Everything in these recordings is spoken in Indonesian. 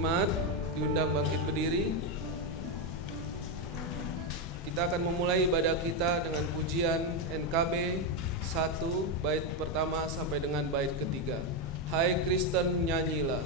Jemaat diundang bangkit berdiri. Kita akan memulai ibadah kita dengan pujian NKB 1 bait pertama sampai dengan bait ketiga. Hai Kristen nyanyilah.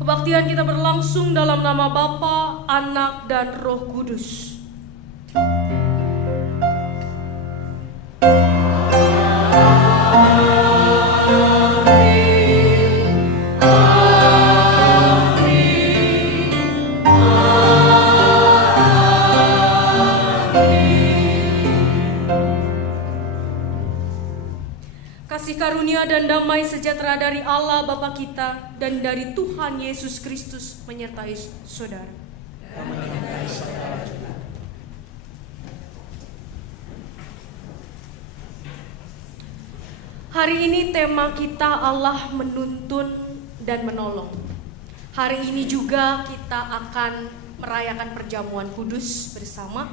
Kebaktian kita berlangsung dalam nama Bapa, Anak, dan Roh Kudus. Kasih karunia dan damai sejahtera dari Allah Bapa kita dan dari Tuhan Yesus Kristus menyertai saudara. Hari ini tema kita Allah menuntun dan menolong. Hari ini juga kita akan merayakan perjamuan kudus bersama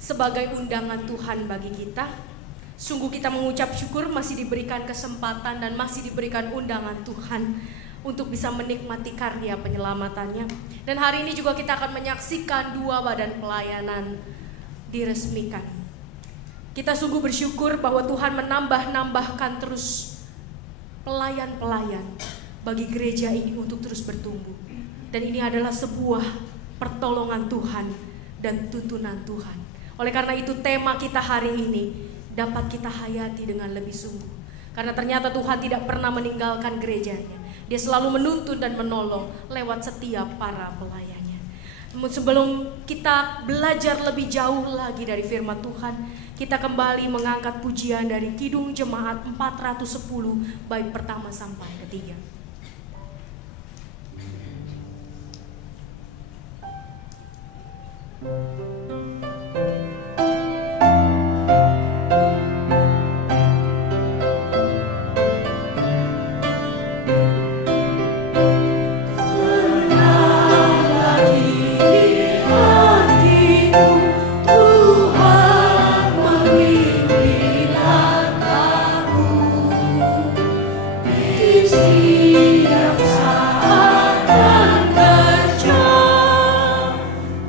sebagai undangan Tuhan bagi kita. Sungguh kita mengucap syukur masih diberikan kesempatan dan masih diberikan undangan Tuhan untuk bisa menikmati karya penyelamatannya. Dan hari ini juga kita akan menyaksikan 2 badan pelayanan diresmikan. Kita sungguh bersyukur bahwa Tuhan menambahkan terus pelayan-pelayan bagi gereja ini untuk terus bertumbuh. Dan ini adalah sebuah pertolongan Tuhan dan tuntunan Tuhan. Oleh karena itu tema kita hari ini dapat kita hayati dengan lebih sungguh. Karena ternyata Tuhan tidak pernah meninggalkan gerejanya. Dia selalu menuntun dan menolong lewat setiap para pelayannya. Namun sebelum kita belajar lebih jauh lagi dari firman Tuhan, kita kembali mengangkat pujian dari Kidung Jemaat 410 bait pertama sampai ketiga.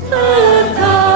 Tetap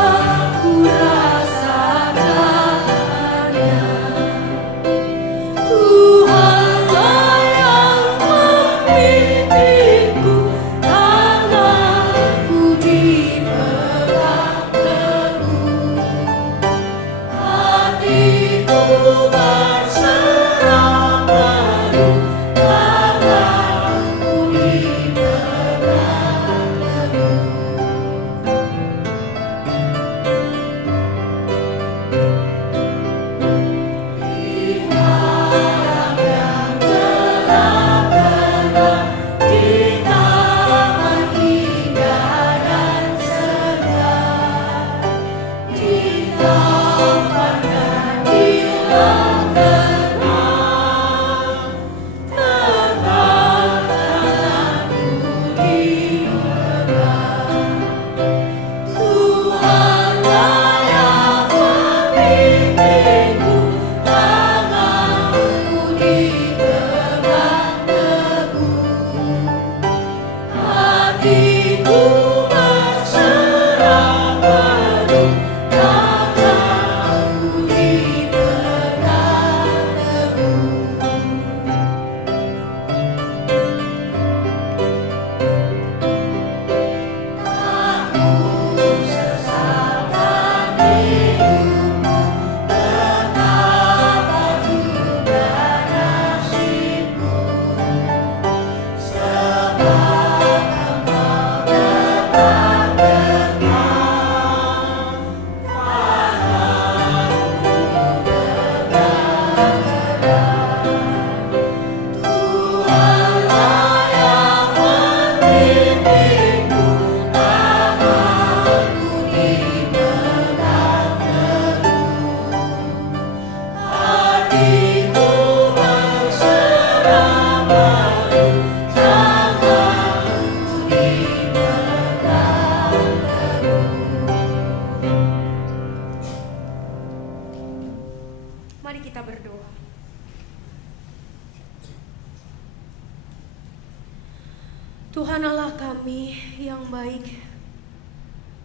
Tuhan Allah kami yang baik,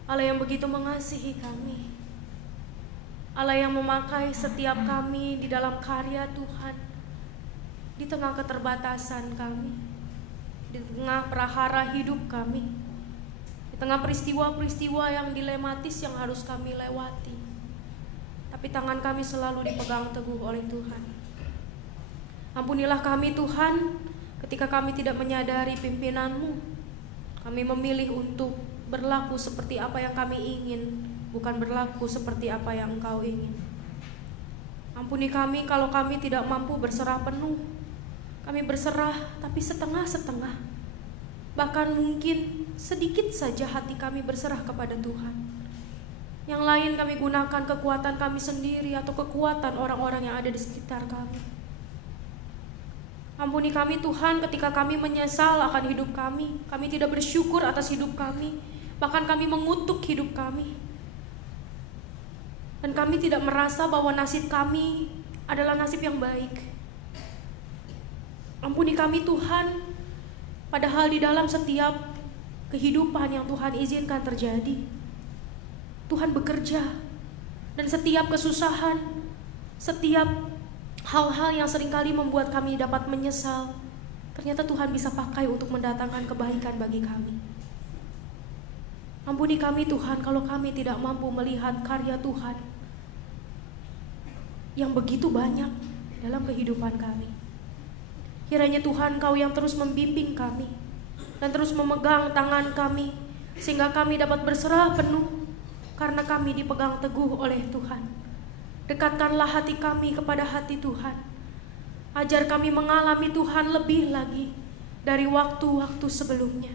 Allah yang begitu mengasihi kami, Allah yang memakai setiap kami di dalam karya Tuhan, di tengah keterbatasan kami, di tengah prahara hidup kami, di tengah peristiwa-peristiwa yang dilematis yang harus kami lewati. Tapi tangan kami selalu dipegang teguh oleh Tuhan. Ampunilah kami Tuhan, ketika kami tidak menyadari pimpinan-Mu, kami memilih untuk berlaku seperti apa yang kami ingin, bukan berlaku seperti apa yang Engkau ingin. Ampuni kami kalau kami tidak mampu berserah penuh. Kami berserah tapi setengah-setengah. Bahkan mungkin sedikit saja hati kami berserah kepada Tuhan. Yang lain kami gunakan kekuatan kami sendiri atau kekuatan orang-orang yang ada di sekitar kami. Ampuni kami Tuhan ketika kami menyesal akan hidup kami. Kami tidak bersyukur atas hidup kami. Bahkan kami mengutuk hidup kami. Dan kami tidak merasa bahwa nasib kami adalah nasib yang baik. Ampuni kami Tuhan, padahal di dalam setiap kehidupan yang Tuhan izinkan terjadi, Tuhan bekerja. Dan setiap kesusahan, setiap hal-hal yang seringkali membuat kami dapat menyesal, ternyata Tuhan bisa pakai untuk mendatangkan kebaikan bagi kami. Ampuni kami Tuhan kalau kami tidak mampu melihat karya Tuhan yang begitu banyak dalam kehidupan kami. Kiranya Tuhan Kau yang terus membimbing kami dan terus memegang tangan kami, sehingga kami dapat berserah penuh karena kami dipegang teguh oleh Tuhan. Dekatkanlah hati kami kepada hati Tuhan. Ajar kami mengalami Tuhan lebih lagi dari waktu-waktu sebelumnya,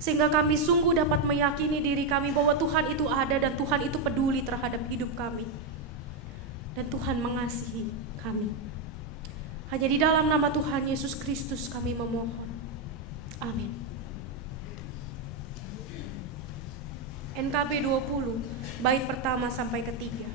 sehingga kami sungguh dapat meyakini diri kami bahwa Tuhan itu ada dan Tuhan itu peduli terhadap hidup kami. Dan Tuhan mengasihi kami. Hanya di dalam nama Tuhan Yesus Kristus kami memohon. Amin. NKB 20, bait pertama sampai ketiga.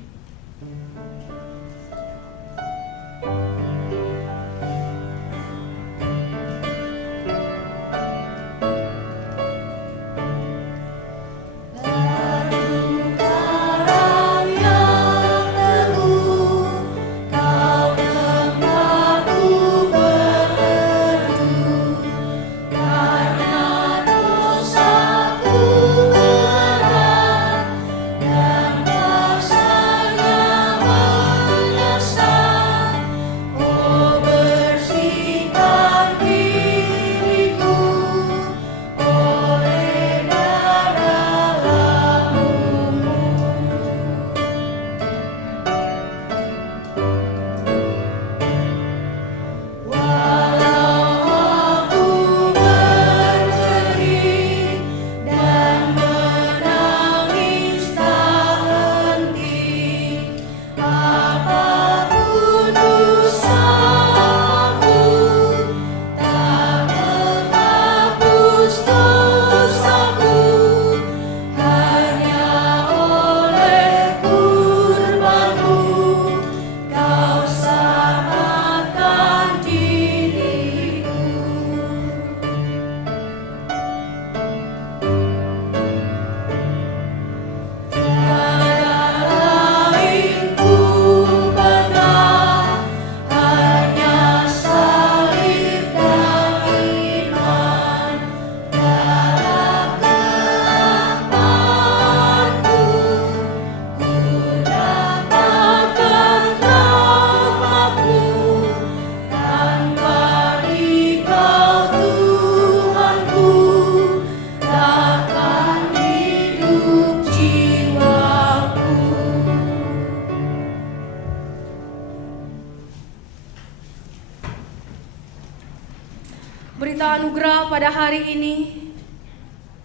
anugerah pada hari ini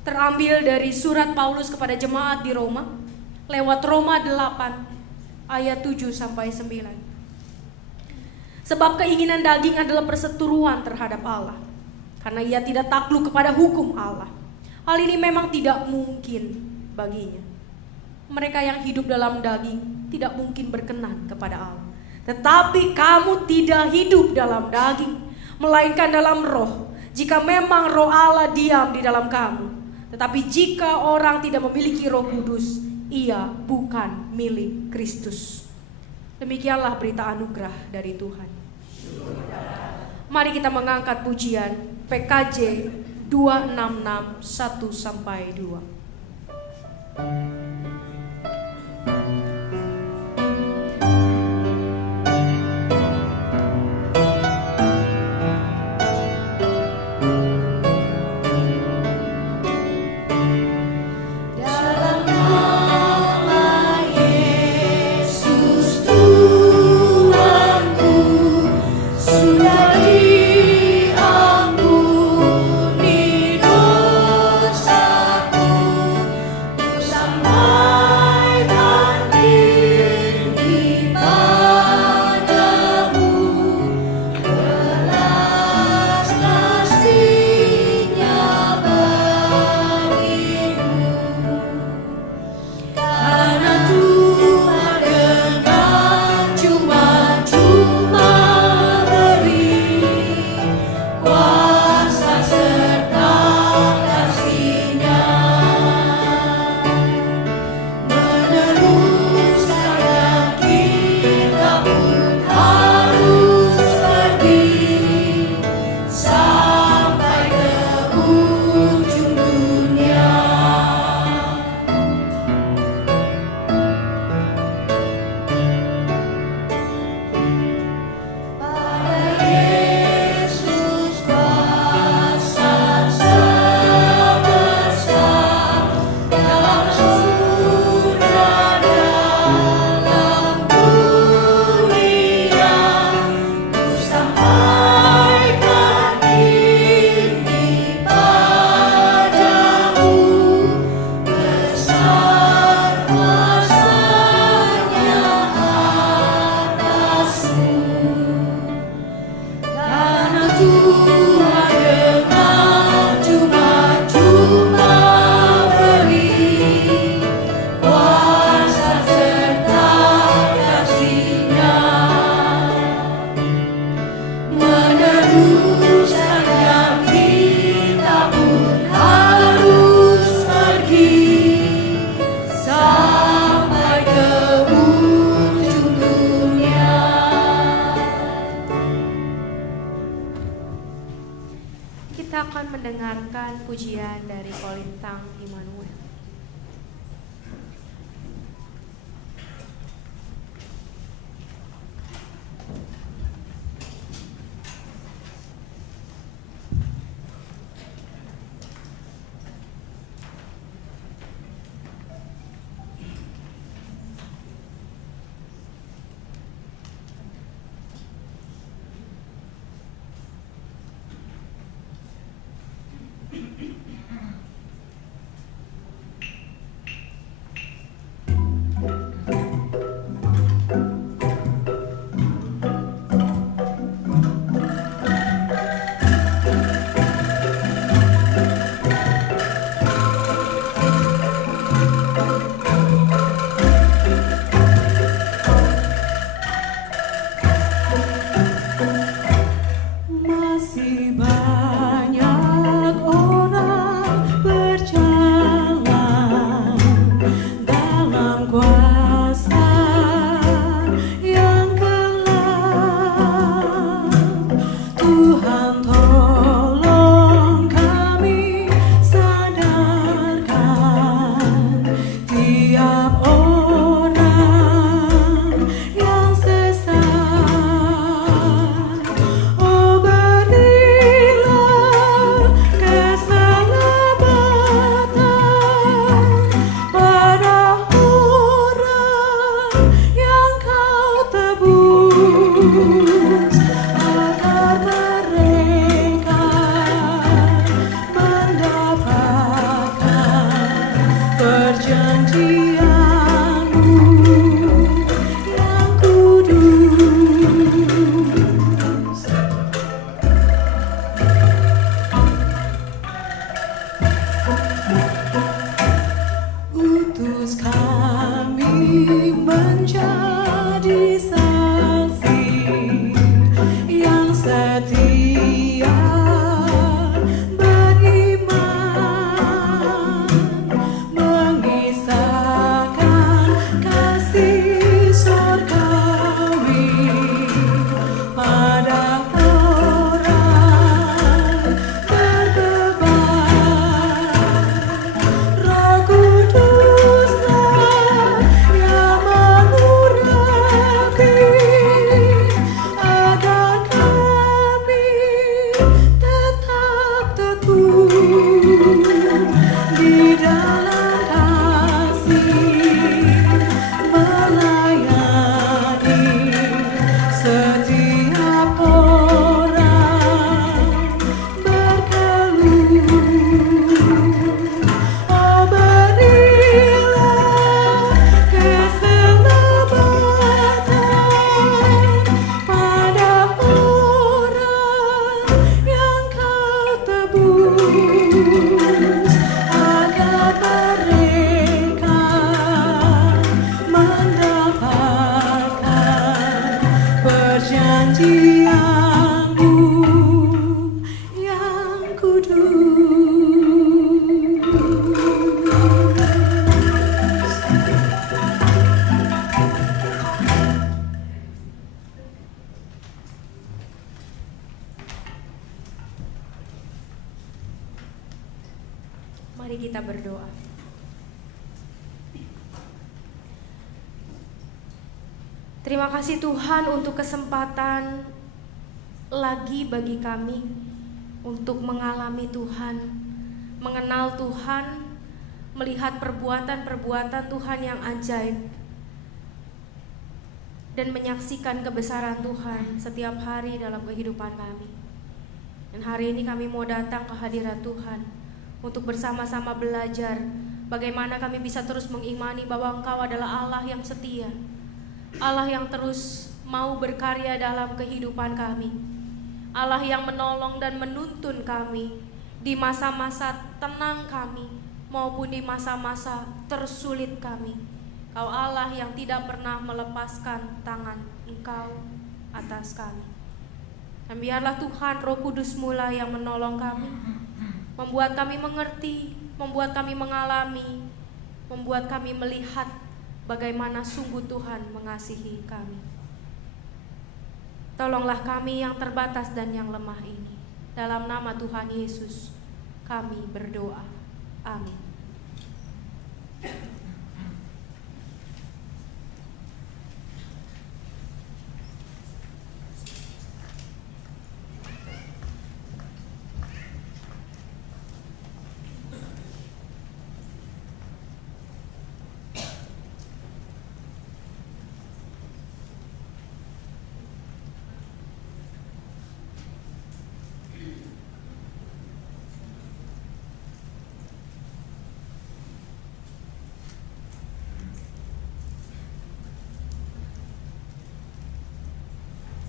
terambil dari surat Paulus kepada jemaat di Roma lewat Roma 8 ayat 7 sampai 9. Sebab keinginan daging adalah perseteruan terhadap Allah, karena ia tidak takluk kepada hukum Allah. Hal ini memang tidak mungkin baginya. Mereka yang hidup dalam daging tidak mungkin berkenan kepada Allah. Tetapi kamu tidak hidup dalam daging, melainkan dalam roh, jika memang roh Allah diam di dalam kamu. Tetapi jika orang tidak memiliki Roh Kudus, ia bukan milik Kristus. Demikianlah berita anugerah dari Tuhan. Mari kita mengangkat pujian PKJ 266 1 sampai 2. Mendengarkan pujian dari Kolintang Immanuel. menjadi saksi yang setia, beriman, mengisahkan kasih surgawi pada orang berbeban. Roh Kuduslah yang mengurapi agar kami tetap teguh di dalam kasih, melayani setiap orang berkeluh. Oh, berilah keselamatan pada orang yang Kau tebus, agar mereka mendapatkan perjanjian-Mu yang kudus. Mari kita berdoa. Terima kasih Tuhan untuk kesempatan lagi bagi kami untuk mengalami Tuhan, mengenal Tuhan, melihat perbuatan-perbuatan Tuhan yang ajaib, dan menyaksikan kebesaran Tuhan setiap hari dalam kehidupan kami. Dan hari ini kami mau datang ke hadirat Tuhan untuk bersama-sama belajar bagaimana kami bisa terus mengimani bahwa Engkau adalah Allah yang setia, Allah yang terus mau berkarya dalam kehidupan kami, Allah yang menolong dan menuntun kami di masa-masa tenang kami maupun di masa-masa tersulit kami. Kau Allah yang tidak pernah melepaskan tangan Engkau atas kami. Dan biarlah Tuhan Roh Kudus mula yang menolong kami, membuat kami mengerti, membuat kami mengalami, membuat kami melihat bagaimana sungguh Tuhan mengasihi kami. Tolonglah kami yang terbatas dan yang lemah ini. Dalam nama Tuhan Yesus kami berdoa. Amin.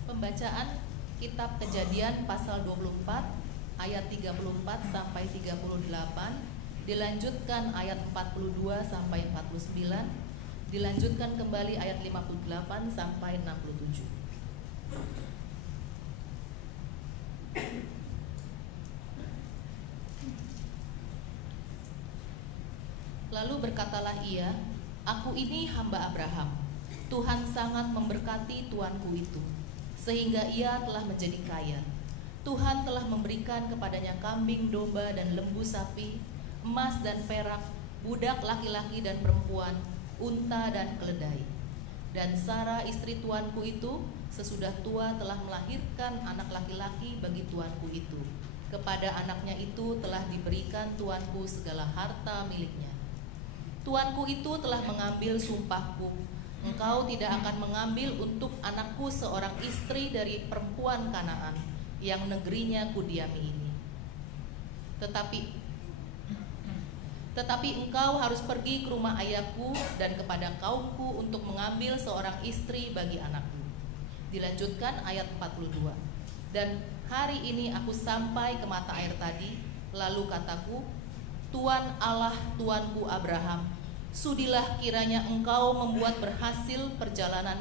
Pembacaan Kitab Kejadian pasal 24 ayat 34 sampai 38, dilanjutkan ayat 42 sampai 49, dilanjutkan kembali ayat 58 sampai 67. Lalu berkatalah ia, "Aku ini hamba Abraham. Tuhan sangat memberkati tuanku itu, sehingga ia telah menjadi kaya. Tuhan telah memberikan kepadanya kambing, domba, dan lembu sapi, emas dan perak, budak laki-laki dan perempuan, unta dan keledai. Dan Sarah istri tuanku itu sesudah tua telah melahirkan anak laki-laki bagi tuanku itu. Kepada anaknya itu telah diberikan tuanku segala harta miliknya. Tuanku itu telah mengambil sumpahku, engkau tidak akan mengambil untuk anakku seorang istri dari perempuan Kanaan yang negerinya kudiami ini. Tetapi engkau harus pergi ke rumah ayahku dan kepada kaumku untuk mengambil seorang istri bagi anakku." Dilanjutkan ayat 42. "Dan hari ini aku sampai ke mata air tadi, lalu kataku, Tuhan Allah tuanku Abraham, Sudilah kiranya Engkau membuat berhasil perjalanan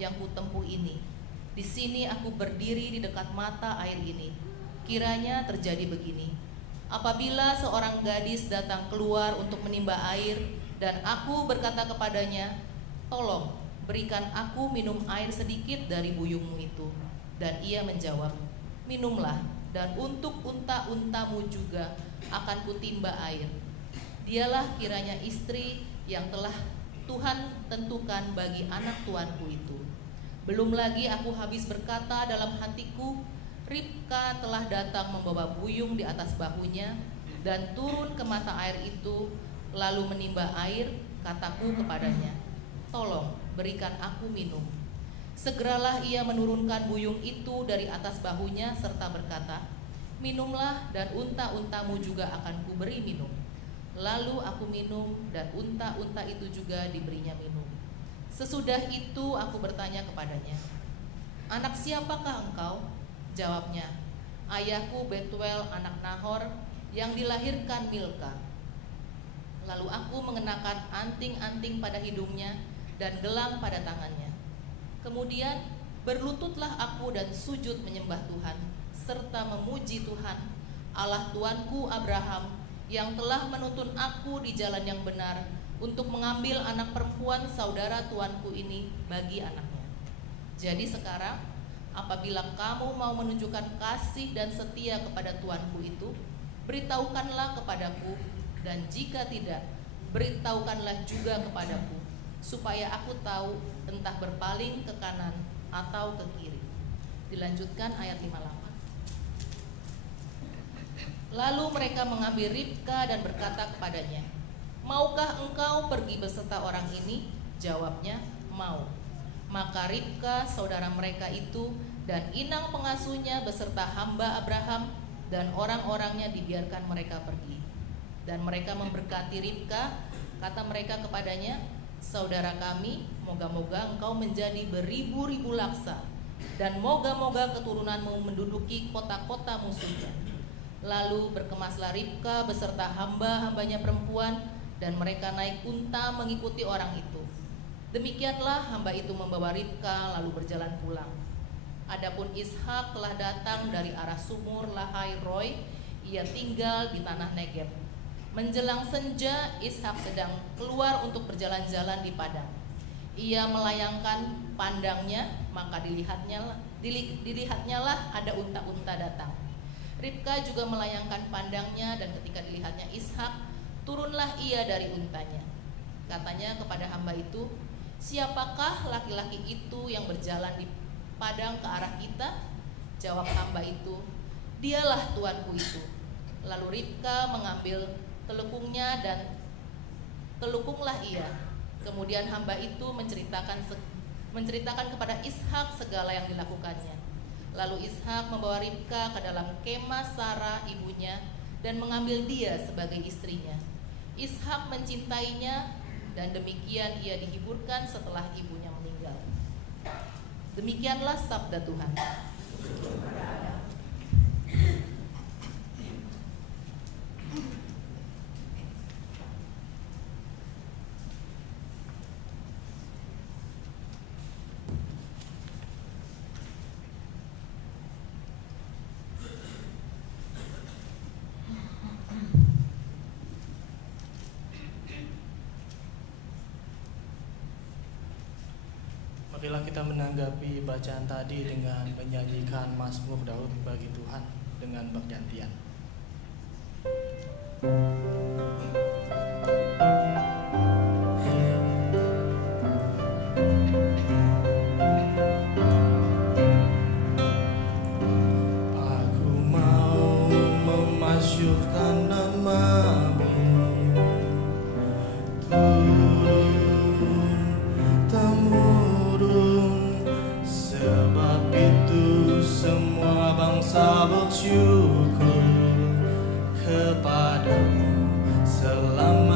yang kutempuh ini. Di sini aku berdiri di dekat mata air ini. Kiranya terjadi begini. Apabila seorang gadis datang keluar untuk menimba air, dan aku berkata kepadanya, "Tolong, berikan aku minum air sedikit dari buyungmu itu." Dan ia menjawab, "Minumlah, dan untuk unta-untamu juga akan kutimba air." Dialah kiranya istri yang telah Tuhan tentukan bagi anak tuanku itu. Belum lagi aku habis berkata dalam hatiku, Ribka telah datang membawa buyung di atas bahunya dan turun ke mata air itu, lalu menimba air. Kataku kepadanya, "Tolong, berikan aku minum." Segeralah ia menurunkan buyung itu dari atas bahunya serta berkata, "Minumlah, dan unta-untamu juga akan kuberi minum." Lalu aku minum, dan unta-unta itu juga diberinya minum. Sesudah itu aku bertanya kepadanya, "Anak siapakah engkau?" Jawabnya, "Ayahku Betuel anak Nahor yang dilahirkan Milka." Lalu aku mengenakan anting-anting pada hidungnya dan gelang pada tangannya. Kemudian berlututlah aku dan sujud menyembah Tuhan, serta memuji Tuhan, Allah Tuanku Abraham, yang telah menuntun aku di jalan yang benar untuk mengambil anak perempuan saudara tuanku ini bagi anaknya. Jadi sekarang, apabila kamu mau menunjukkan kasih dan setia kepada tuanku itu, beritahukanlah kepadaku, dan jika tidak, beritahukanlah juga kepadaku, supaya aku tahu entah berpaling ke kanan atau ke kiri. Dilanjutkan ayat 58. Lalu mereka mengambil Ribka dan berkata kepadanya, "Maukah engkau pergi beserta orang ini?" Jawabnya, "Mau." Maka Ribka saudara mereka itu dan inang pengasuhnya beserta hamba Abraham dan orang-orangnya dibiarkan mereka pergi. Dan mereka memberkati Ribka, kata mereka kepadanya, "Saudara kami, moga-moga engkau menjadi beribu-ribu laksa, dan moga-moga keturunanmu menduduki kota-kota musuhnya." Lalu berkemaslah Ribka beserta hamba-hambanya perempuan, dan mereka naik unta mengikuti orang itu. Demikianlah hamba itu membawa Ribka lalu berjalan pulang. Adapun Ishak telah datang dari arah sumur Lahai Roi, ia tinggal di tanah Negeb. Menjelang senja, Ishak sedang keluar untuk berjalan-jalan di padang. Ia melayangkan pandangnya, maka dilihatnyalah ada unta-unta datang. Ribka juga melayangkan pandangnya, dan ketika dilihatnya Ishak, turunlah ia dari untanya. Katanya kepada hamba itu, "Siapakah laki-laki itu yang berjalan di padang ke arah kita?" Jawab hamba itu, "Dialah tuanku itu." Lalu Ribka mengambil telukungnya dan telukunglah ia. Kemudian hamba itu menceritakan kepada Ishak segala yang dilakukannya. Lalu Ishak membawa Ribka ke dalam kemah Sarah ibunya dan mengambil dia sebagai istrinya. Ishak mencintainya, dan demikian ia dihiburkan setelah ibunya meninggal. Demikianlah sabda Tuhan. Marilah kita menanggapi bacaan tadi dengan menyanyikan Mazmur Daud bagi Tuhan dengan bergantian. Aku mau memasyurkan nama-Mu, turun temurun, sebab itu semua bangsa bersyukur kepadamu selama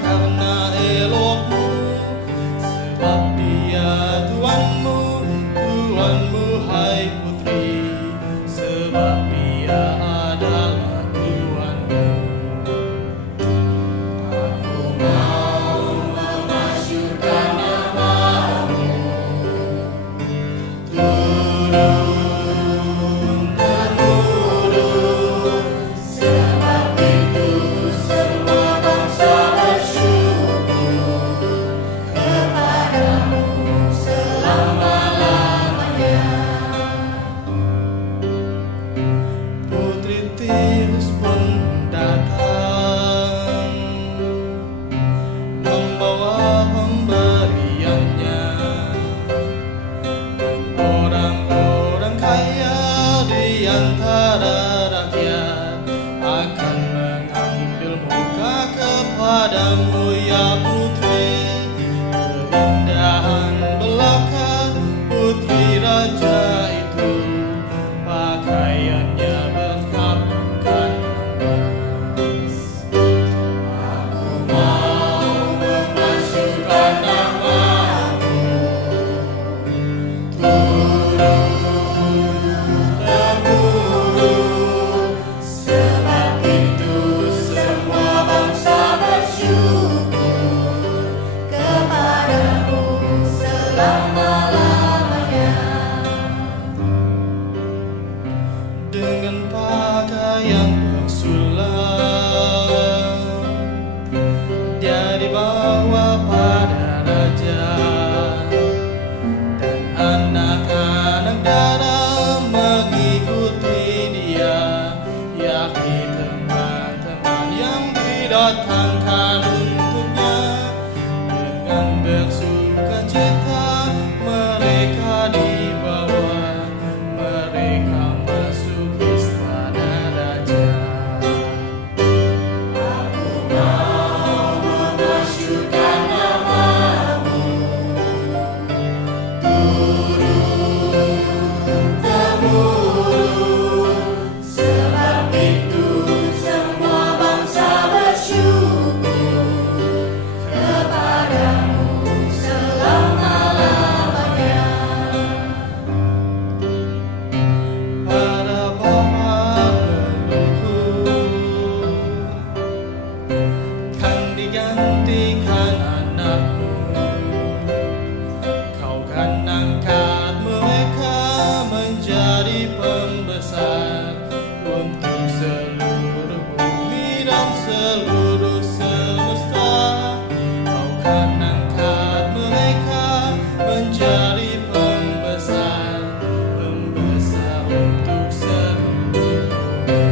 karena elokmu, sebab Dia Tuanmu, Tuanmu hai putri, sebab Dia adalah Tuanmu. Aku mau memasyurkan nama-Mu, turun temurun, sebab itu semua bangsa bersyukur kepadamu selama-lamanya. Putri Tirus pun datang, membawa pemberiannya, dan orang-orang kaya di antara rakyat akan mengambil muka kepadamu, ya putri, keindahan belaka putri raja itu, pakaiannya berkapungkan emas. Aku mau memasyurkan nama-Mu, temurun, sebab itu semua bangsa bersyukur kepadamu selama-lamanya. Dengan pakaian bersulam, Dia dibawa pada raja, dan anak-anak darah mengikuti Dia, yakni teman-teman yang didatangkan untuknya. Dengan bersukacita mereka dibawa, mereka masuk istana raja. Aku mau memasyurkan nama-Mu, turun temurun, sebab itu semua bangsa bersyukur kepadamu selama-lamanya. Para bapa leluhur kan digantikan anakmu, Kau kan angkat mereka menjadi pembesar untuk seluruh bumi dan seluruh semesta. Kau kan angkat mereka menjadi pembesar, pembesar untuk seluruh bumi.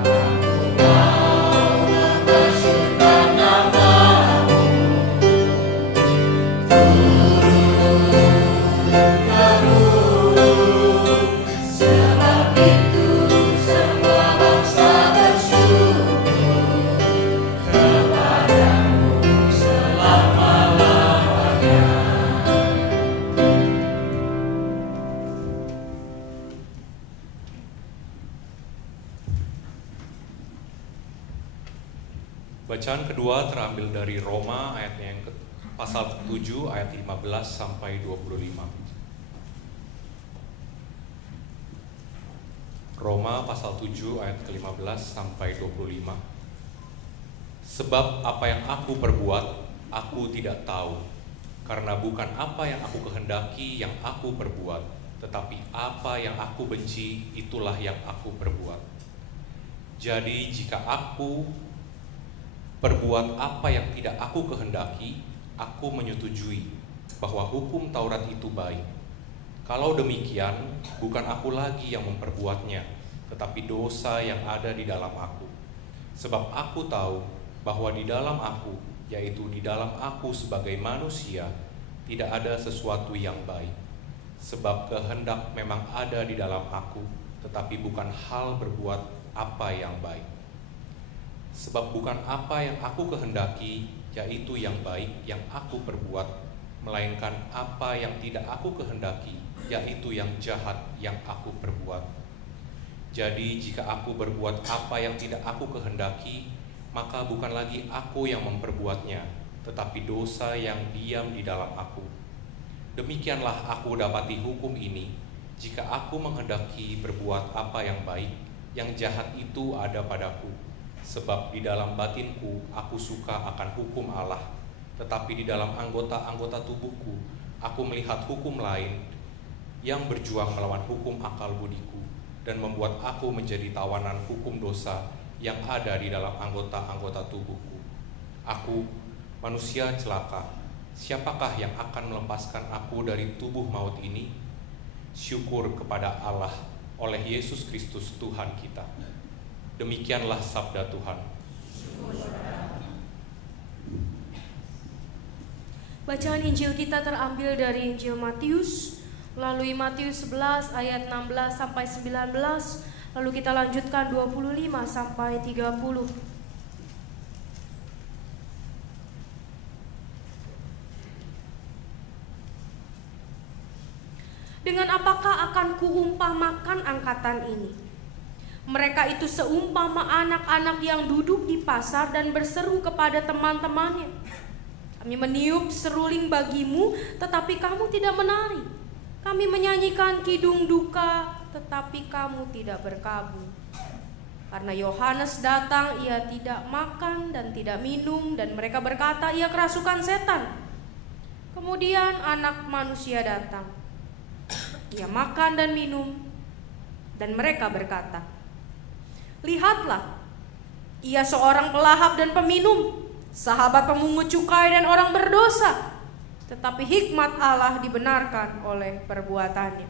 Aku mau memasyurkan nama-Mu, temurun, sebab itu semua bangsa bersyukur kepadamu selama-lamanya. Bacaan kedua terambil dari Roma ayatnya yang pasal 7 ayat 15 sampai 25. Roma pasal 7 ayat ke-15 sampai 25. Sebab apa yang aku perbuat, aku tidak tahu, karena bukan apa yang aku kehendaki yang aku perbuat, tetapi apa yang aku benci, itulah yang aku perbuat. Jadi jika aku perbuat apa yang tidak aku kehendaki, aku menyetujui bahwa hukum Taurat itu baik. Kalau demikian, bukan aku lagi yang memperbuatnya, tetapi dosa yang ada di dalam aku. Sebab aku tahu bahwa di dalam aku, yaitu di dalam aku sebagai manusia, tidak ada sesuatu yang baik. Sebab kehendak memang ada di dalam aku, tetapi bukan hal berbuat apa yang baik. Sebab bukan apa yang aku kehendaki, yaitu yang baik yang aku perbuat, melainkan apa yang tidak aku kehendaki, yaitu yang jahat yang aku perbuat. Jadi jika aku berbuat apa yang tidak aku kehendaki, maka bukan lagi aku yang memperbuatnya, tetapi dosa yang diam di dalam aku. Demikianlah aku dapati hukum ini, jika aku menghendaki berbuat apa yang baik, yang jahat itu ada padaku. Sebab di dalam batinku aku suka akan hukum Allah, tetapi di dalam anggota-anggota tubuhku aku melihat hukum lain yang berjuang melawan hukum akal budiku dan membuat aku menjadi tawanan hukum dosa yang ada di dalam anggota-anggota tubuhku. Aku, manusia celaka, siapakah yang akan melepaskan aku dari tubuh maut ini? Syukur kepada Allah oleh Yesus Kristus Tuhan kita. Demikianlah sabda Tuhan. Bacaan Injil kita terambil dari Injil Matius, melalui Matius 11 ayat 16 sampai 19, lalu kita lanjutkan 25 sampai 30. Dengan apakah akan kuumpamakan angkatan ini? Mereka itu seumpama anak-anak yang duduk di pasar dan berseru kepada teman-temannya, kami meniup seruling bagimu, tetapi kamu tidak menari. Kami menyanyikan kidung duka, tetapi kamu tidak berkabung. Karena Yohanes datang, ia tidak makan dan tidak minum, dan mereka berkata, ia kerasukan setan. Kemudian anak manusia datang, ia makan dan minum, dan mereka berkata, lihatlah, ia seorang pelahap dan peminum, sahabat pemungut cukai dan orang berdosa. Tetapi hikmat Allah dibenarkan oleh perbuatannya.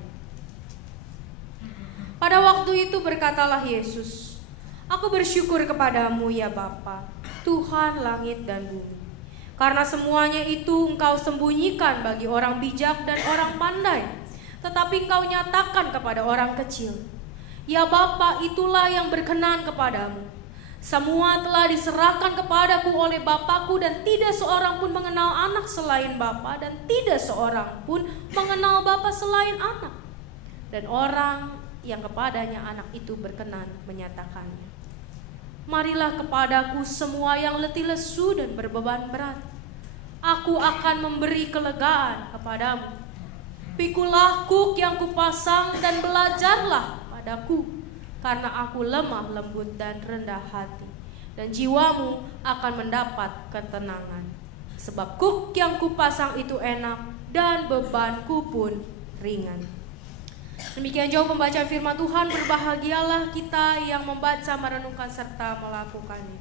Pada waktu itu berkatalah Yesus, aku bersyukur kepadamu ya Bapa, Tuhan langit dan bumi, karena semuanya itu engkau sembunyikan bagi orang bijak dan orang pandai, tetapi engkau nyatakan kepada orang kecil. Ya Bapa, itulah yang berkenan kepadamu. Semua telah diserahkan kepadaku oleh Bapakku, dan tidak seorang pun mengenal anak selain Bapa, dan tidak seorang pun mengenal Bapa selain anak, dan orang yang kepadanya anak itu berkenan menyatakannya. Marilah kepadaku semua yang letih lesu dan berbeban berat, aku akan memberi kelegaan kepadamu. Pikulah kuk yang kupasang dan belajarlah padaku, karena aku lemah lembut dan rendah hati, dan jiwamu akan mendapat ketenangan. Sebab kuk yang kupasang itu enak, dan bebanku pun ringan. Demikian jauh pembacaan firman Tuhan. Berbahagialah kita yang membaca, merenungkan, serta melakukannya.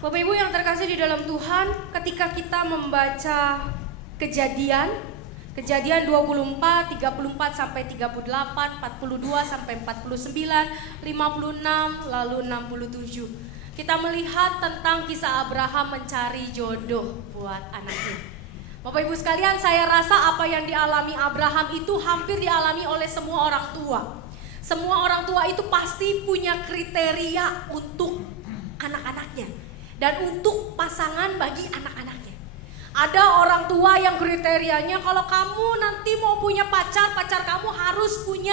Bapak Ibu yang terkasih di dalam Tuhan, ketika kita membaca Kejadian 24, 34 sampai 38, 42 sampai 49, 56 lalu 67, kita melihat tentang kisah Abraham mencari jodoh buat anaknya. Bapak Ibu sekalian, saya rasa apa yang dialami Abraham itu hampir dialami oleh semua orang tua. Semua orang tua itu pasti punya kriteria untuk anak-anaknya dan untuk pasangan bagi anak-anaknya. Ada orang tua yang kriterianya kalau kamu nanti mau punya pacar, pacar kamu harus punya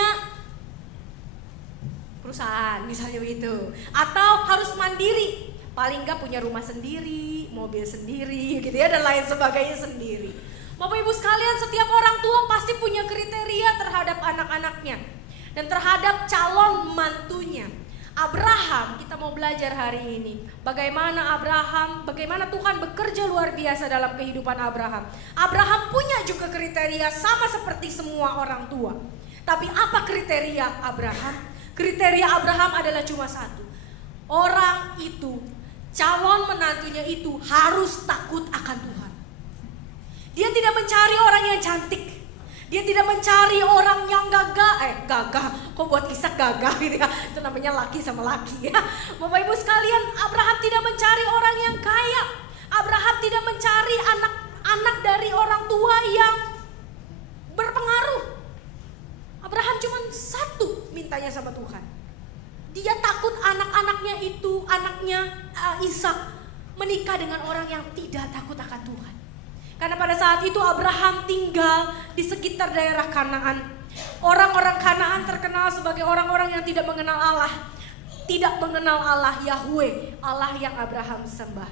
perusahaan, misalnya begitu. Atau harus mandiri, paling nggak punya rumah sendiri, mobil sendiri, gitu ya, dan lain sebagainya sendiri. Bapak Ibu sekalian, setiap orang tua pasti punya kriteria terhadap anak-anaknya dan terhadap calon mantunya. Abraham, kita mau belajar hari ini bagaimana Tuhan bekerja luar biasa dalam kehidupan Abraham. Abraham punya juga kriteria sama seperti semua orang tua. Tapi apa kriteria Abraham? Kriteria Abraham adalah cuma satu. Orang itu, calon menantunya itu harus takut akan Tuhan. Dia tidak mencari orang yang cantik. Dia tidak mencari orang yang gagah, kok buat Ishak gagah gitu ya, itu namanya laki sama laki ya. Bapak Ibu sekalian, Abraham tidak mencari orang yang kaya. Abraham tidak mencari anak dari orang tua yang berpengaruh. Abraham cuma satu mintanya sama Tuhan. Dia anaknya Ishak menikah dengan orang yang tidak takut akan Tuhan. Karena pada saat itu Abraham tinggal di sekitar daerah Kanaan. Orang-orang Kanaan terkenal sebagai orang-orang yang tidak mengenal Allah. Tidak mengenal Allah Yahweh, Allah yang Abraham sembah.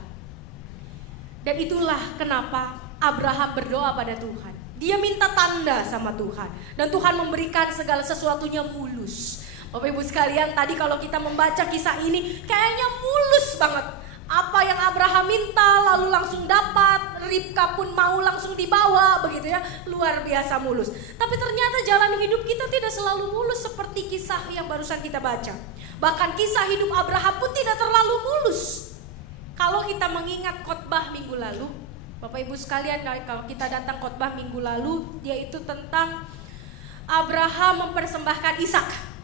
Dan itulah kenapa Abraham berdoa pada Tuhan. Dia minta tanda sama Tuhan. Dan Tuhan memberikan segala sesuatunya mulus. Bapak Ibu sekalian, tadi kalau kita membaca kisah ini kayaknya mulus banget. Apa yang Abraham minta lalu langsung dapat, Ribka pun mau langsung dibawa, begitu ya, luar biasa mulus. Tapi ternyata jalan hidup kita tidak selalu mulus seperti kisah yang barusan kita baca. Bahkan kisah hidup Abraham pun tidak terlalu mulus. Kalau kita mengingat khotbah minggu lalu, Bapak Ibu sekalian, kalau kita datang khotbah minggu lalu, yaitu tentang Abraham mempersembahkan Ishak.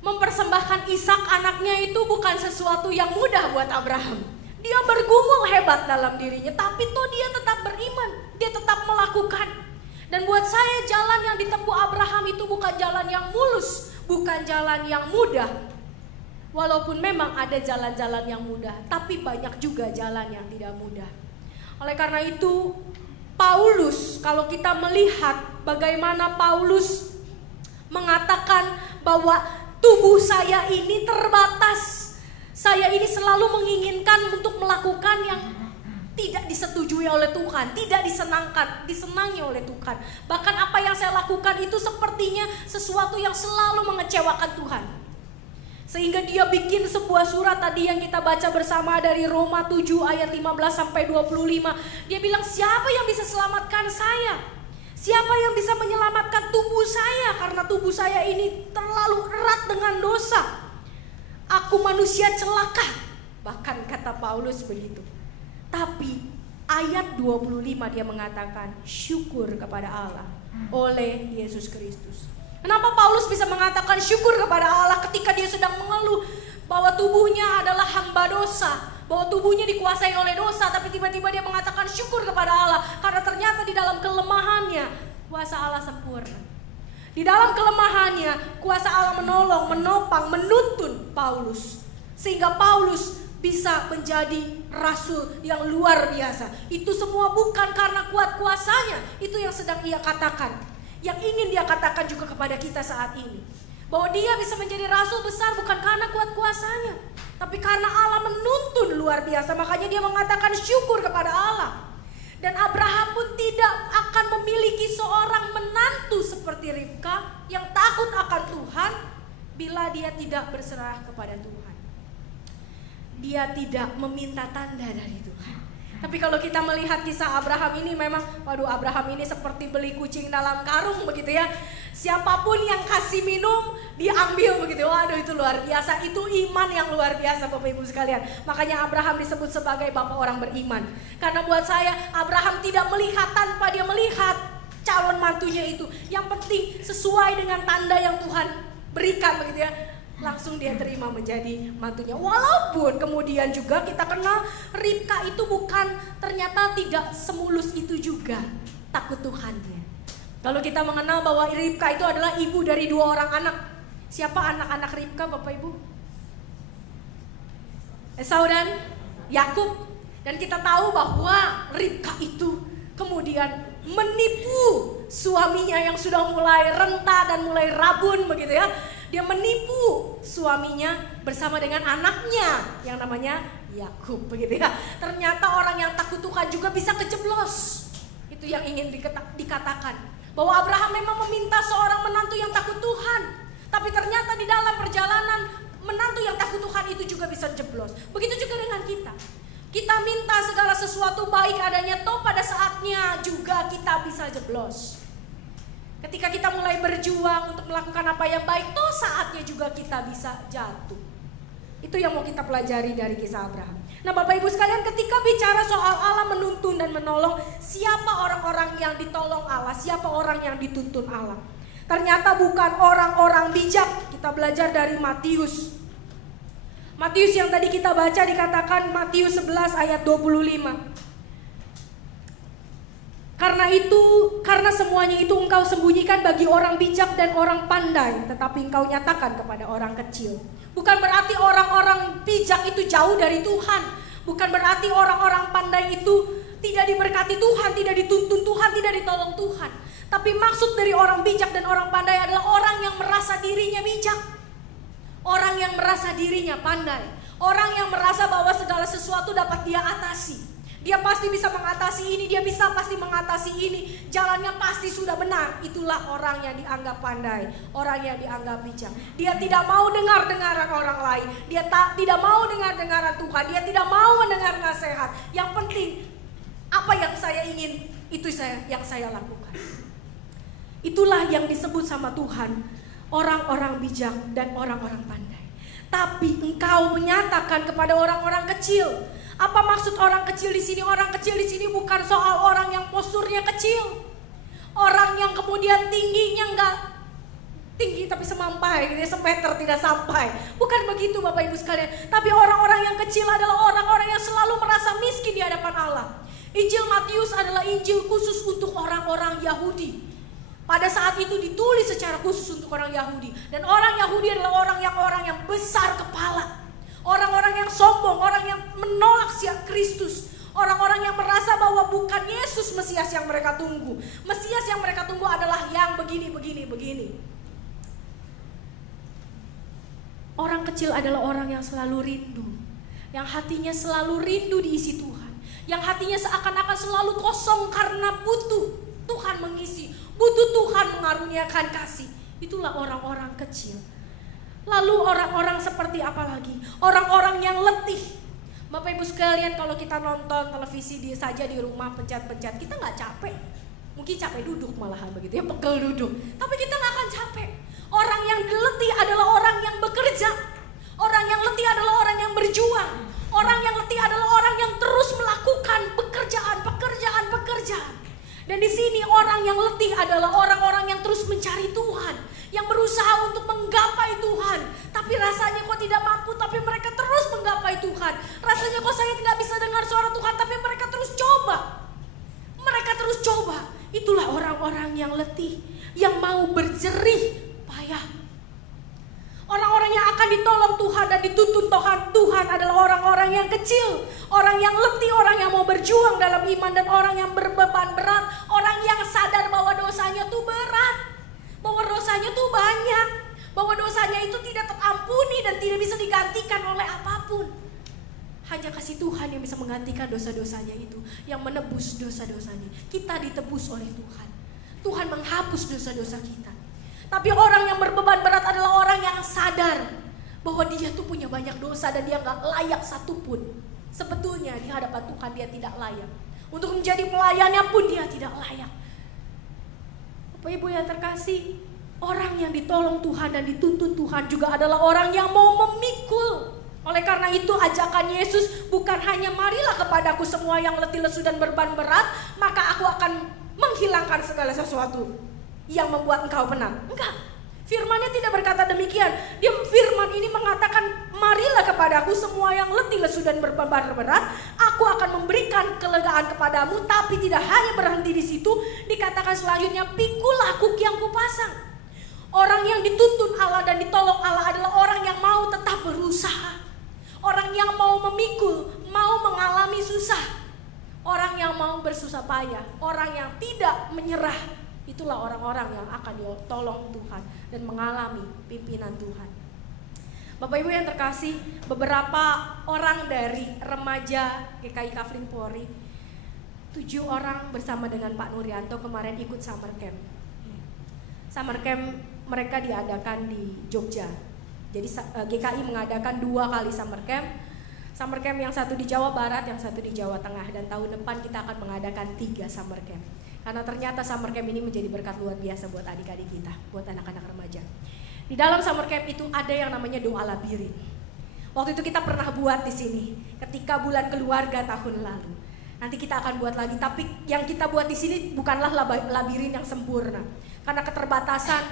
Mempersembahkan Ishak anaknya itu bukan sesuatu yang mudah buat Abraham. Dia bergumul hebat dalam dirinya, tapi toh dia tetap beriman, dia tetap melakukan. Dan buat saya jalan yang ditempuh Abraham itu bukan jalan yang mulus, bukan jalan yang mudah. Walaupun memang ada jalan-jalan yang mudah, tapi banyak juga jalan yang tidak mudah. Oleh karena itu, Paulus, kalau kita melihat bagaimana Paulus mengatakan bahwa tubuh saya ini terbatas. Saya ini selalu menginginkan untuk melakukan yang tidak disetujui oleh Tuhan, tidak disenangi oleh Tuhan. Bahkan apa yang saya lakukan itu sepertinya sesuatu yang selalu mengecewakan Tuhan. Sehingga dia bikin sebuah surat tadi yang kita baca bersama dari Roma 7 ayat 15 sampai 25. Dia bilang, siapa yang bisa selamatkan saya? Siapa yang bisa menyelamatkan tubuh saya? Karena tubuh saya ini terlalu erat dengan dosa. Aku manusia celaka. Bahkan kata Paulus begitu. Tapi ayat 25 dia mengatakan syukur kepada Allah oleh Yesus Kristus. Kenapa Paulus bisa mengatakan syukur kepada Allah ketika dia sedang mengeluh bahwa tubuhnya adalah hamba dosa, bahwa tubuhnya dikuasai oleh dosa, tapi tiba-tiba dia mengatakan syukur kepada Allah karena ternyata di dalam kelemahannya kuasa Allah sempurna. Di dalam kelemahannya kuasa Allah menolong, menopang, menuntun Paulus sehingga Paulus bisa menjadi rasul yang luar biasa. Itu semua bukan karena kuat kuasanya, itu yang sedang ia katakan, yang ingin dia katakan juga kepada kita saat ini. Bahwa dia bisa menjadi rasul besar bukan karena kuat kuasanya, tapi karena Allah menuntun luar biasa. Makanya dia mengatakan syukur kepada Allah. Dan Abraham pun tidak akan memiliki seorang menantu seperti Ribka yang takut akan Tuhan bila dia tidak berserah kepada Tuhan. Dia tidak meminta tanda dari Tuhan. Tapi kalau kita melihat kisah Abraham ini memang, waduh, Abraham ini seperti beli kucing dalam karung begitu ya. Siapapun yang kasih minum diambil begitu. Waduh, itu luar biasa. Itu iman yang luar biasa Bapak Ibu sekalian. Makanya Abraham disebut sebagai bapak orang beriman. Karena buat saya Abraham tidak melihat tanpa dia melihat calon mantunya itu. Yang penting sesuai dengan tanda yang Tuhan berikan begitu ya. Langsung dia terima menjadi mantunya. Walaupun kemudian juga kita kenal Ribka itu bukan, ternyata tidak semulus itu juga takut Tuhannya. Kalau kita mengenal bahwa Ribka itu adalah ibu dari 2 orang anak. Siapa anak-anak Ribka Bapak Ibu? Esau dan Yakub. Dan kita tahu bahwa Ribka itu kemudian menipu suaminya yang sudah mulai renta dan mulai rabun begitu ya. Dia menipu suaminya bersama dengan anaknya yang namanya Yakub begitu ya. Ternyata orang yang takut Tuhan juga bisa kejeblos. Itu yang ingin dikatakan. Bahwa Abraham memang meminta seorang menantu yang takut Tuhan. Tapi ternyata di dalam perjalanan menantu yang takut Tuhan itu juga bisa jeblos. Begitu juga dengan kita. Kita minta segala sesuatu baik adanya, toh pada saatnya juga kita bisa jeblos. Ketika kita mulai berjuang untuk melakukan apa yang baik, toh saatnya juga kita bisa jatuh. Itu yang mau kita pelajari dari kisah Abraham. Nah Bapak Ibu sekalian, ketika bicara soal Allah menuntun dan menolong, siapa orang-orang yang ditolong Allah, siapa orang yang dituntun Allah? Ternyata bukan orang-orang bijak. Kita belajar dari Matius. Matius yang tadi kita baca dikatakan Matius 11 ayat 25. Karena semuanya itu engkau sembunyikan bagi orang bijak dan orang pandai, tetapi engkau nyatakan kepada orang kecil. Bukan berarti orang-orang bijak itu jauh dari Tuhan. Bukan berarti orang-orang pandai itu tidak diberkati Tuhan, tidak dituntun Tuhan, tidak ditolong Tuhan. Tapi maksud dari orang bijak dan orang pandai adalah orang yang merasa dirinya bijak, orang yang merasa dirinya pandai, orang yang merasa bahwa segala sesuatu dapat dia atasi. Dia pasti bisa mengatasi ini, dia pasti mengatasi ini, jalannya pasti sudah benar. Itulah orang yang dianggap pandai, orang yang dianggap bijak. Dia tidak mau dengar-dengaran orang lain, dia tidak mau dengar-dengaran Tuhan, dia tidak mau mendengar nasihat. Yang penting apa yang saya ingin, itu yang saya lakukan. Itulah yang disebut sama Tuhan orang-orang bijak dan orang-orang pandai. Tapi engkau menyatakan kepada orang-orang kecil. Apa maksud orang kecil di sini? Orang kecil di sini bukan soal orang yang posturnya kecil, orang yang kemudian tingginya enggak tinggi tapi semampai, semeter tidak sampai. Bukan begitu Bapak Ibu sekalian. Tapi orang-orang yang kecil adalah orang-orang yang selalu merasa miskin di hadapan Allah. Injil Matius adalah Injil khusus untuk orang-orang Yahudi. Pada saat itu ditulis secara khusus untuk orang Yahudi. Dan orang Yahudi adalah orang yang besar kepala, orang-orang yang sombong, orang yang menolak siap Kristus, orang-orang yang merasa bahwa bukan Yesus Mesias yang mereka tunggu. Mesias yang mereka tunggu adalah yang begini. Orang kecil adalah orang yang selalu rindu, yang hatinya selalu rindu diisi Tuhan, yang hatinya seakan-akan selalu kosong karena butuh Tuhan mengisi, butuh Tuhan mengaruniakan kasih. Itulah orang-orang kecil. Lalu orang-orang seperti apa lagi? Orang-orang yang letih. Bapak Ibu sekalian, kalau kita nonton televisi saja di rumah pencet-pencet, kita nggak capek. Mungkin capek duduk malahan begitu ya, pegel duduk. Tapi kita nggak akan capek. Orang yang letih adalah orang yang bekerja. Orang yang letih adalah orang yang berjuang. Orang yang letih adalah orang yang terus melakukan pekerjaan. Dan di sini orang yang letih adalah orang-orang yang terus mencari Tuhan, yang berusaha untuk menggapai Tuhan, tapi rasanya kok tidak mampu, tapi mereka terus menggapai Tuhan. Rasanya kok saya tidak bisa dengar suara Tuhan, tapi mereka terus coba. Itulah orang-orang yang letih, yang mau berjerih payah. Orang-orang yang akan ditolong Tuhan dan dituntun Tuhan adalah orang-orang yang kecil, orang yang letih, orang yang mau berjuang dalam iman, dan orang yang berbeban berat, orang yang sadar bahwa dosanya tuh berat, bahwa dosanya tuh banyak, bahwa dosanya itu tidak terampuni dan tidak bisa digantikan oleh apapun. Hanya kasih Tuhan yang bisa menggantikan dosa-dosanya itu, yang menebus dosa-dosanya. Kita ditebus oleh Tuhan. Tuhan menghapus dosa-dosa kita. Tapi orang yang berbeban berat adalah orang yang sadar bahwa dia tuh punya banyak dosa dan dia gak layak satupun. Sebetulnya di hadapan Tuhan dia tidak layak. Untuk menjadi pelayannya pun dia tidak layak. Bapak Ibu yang terkasih, orang yang ditolong Tuhan dan dituntun Tuhan juga adalah orang yang mau memikul. Oleh karena itu ajakan Yesus bukan hanya marilah kepadaku semua yang letih lesu dan beban berat, maka aku akan menghilangkan segala sesuatu yang membuat engkau penat. Enggak, firman-Nya tidak berkata demikian. Dia firman ini mengatakan, marilah kepadaku semua yang letih lesu dan berbeban berat, aku akan memberikan kelegaan kepadamu. Tapi tidak hanya berhenti di situ, dikatakan selanjutnya, pikulah kuk yang kupasang. Orang yang dituntun Allah dan ditolong Allah adalah orang yang mau tetap berusaha, orang yang mau memikul, mau mengalami susah, orang yang mau bersusah payah, orang yang tidak menyerah. Itulah orang-orang yang akan ditolong Tuhan dan mengalami pimpinan Tuhan. Bapak Ibu yang terkasih, beberapa orang dari remaja GKI Kafling Polri, 7 orang bersama dengan Pak Nuryanto kemarin ikut summer camp. Summer camp mereka diadakan di Jogja. Jadi GKI mengadakan 2 kali summer camp. Summer camp yang satu di Jawa Barat, yang satu di Jawa Tengah. Dan tahun depan kita akan mengadakan 3 summer camp. Karena ternyata summer camp ini menjadi berkat luar biasa buat adik-adik kita, buat anak-anak remaja. Di dalam summer camp itu ada yang namanya doa labirin. Waktu itu kita pernah buat di sini ketika bulan keluarga tahun lalu. Nanti kita akan buat lagi, tapi yang kita buat di sini bukanlah labirin yang sempurna. Karena keterbatasan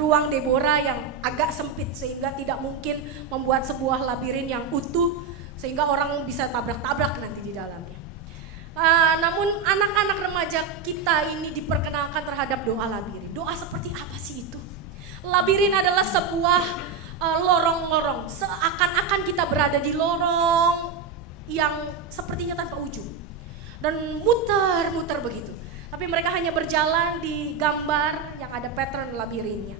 ruang Deborah yang agak sempit sehingga tidak mungkin membuat sebuah labirin yang utuh sehingga orang bisa tabrak-tabrak nanti di dalamnya. Namun anak-anak remaja kita ini diperkenalkan terhadap doa labirin. Doa seperti apa sih itu? Labirin adalah sebuah lorong-lorong. Seakan-akan kita berada di lorong yang sepertinya tanpa ujung. Dan muter-muter begitu. Tapi mereka hanya berjalan di gambar yang ada pattern labirinnya.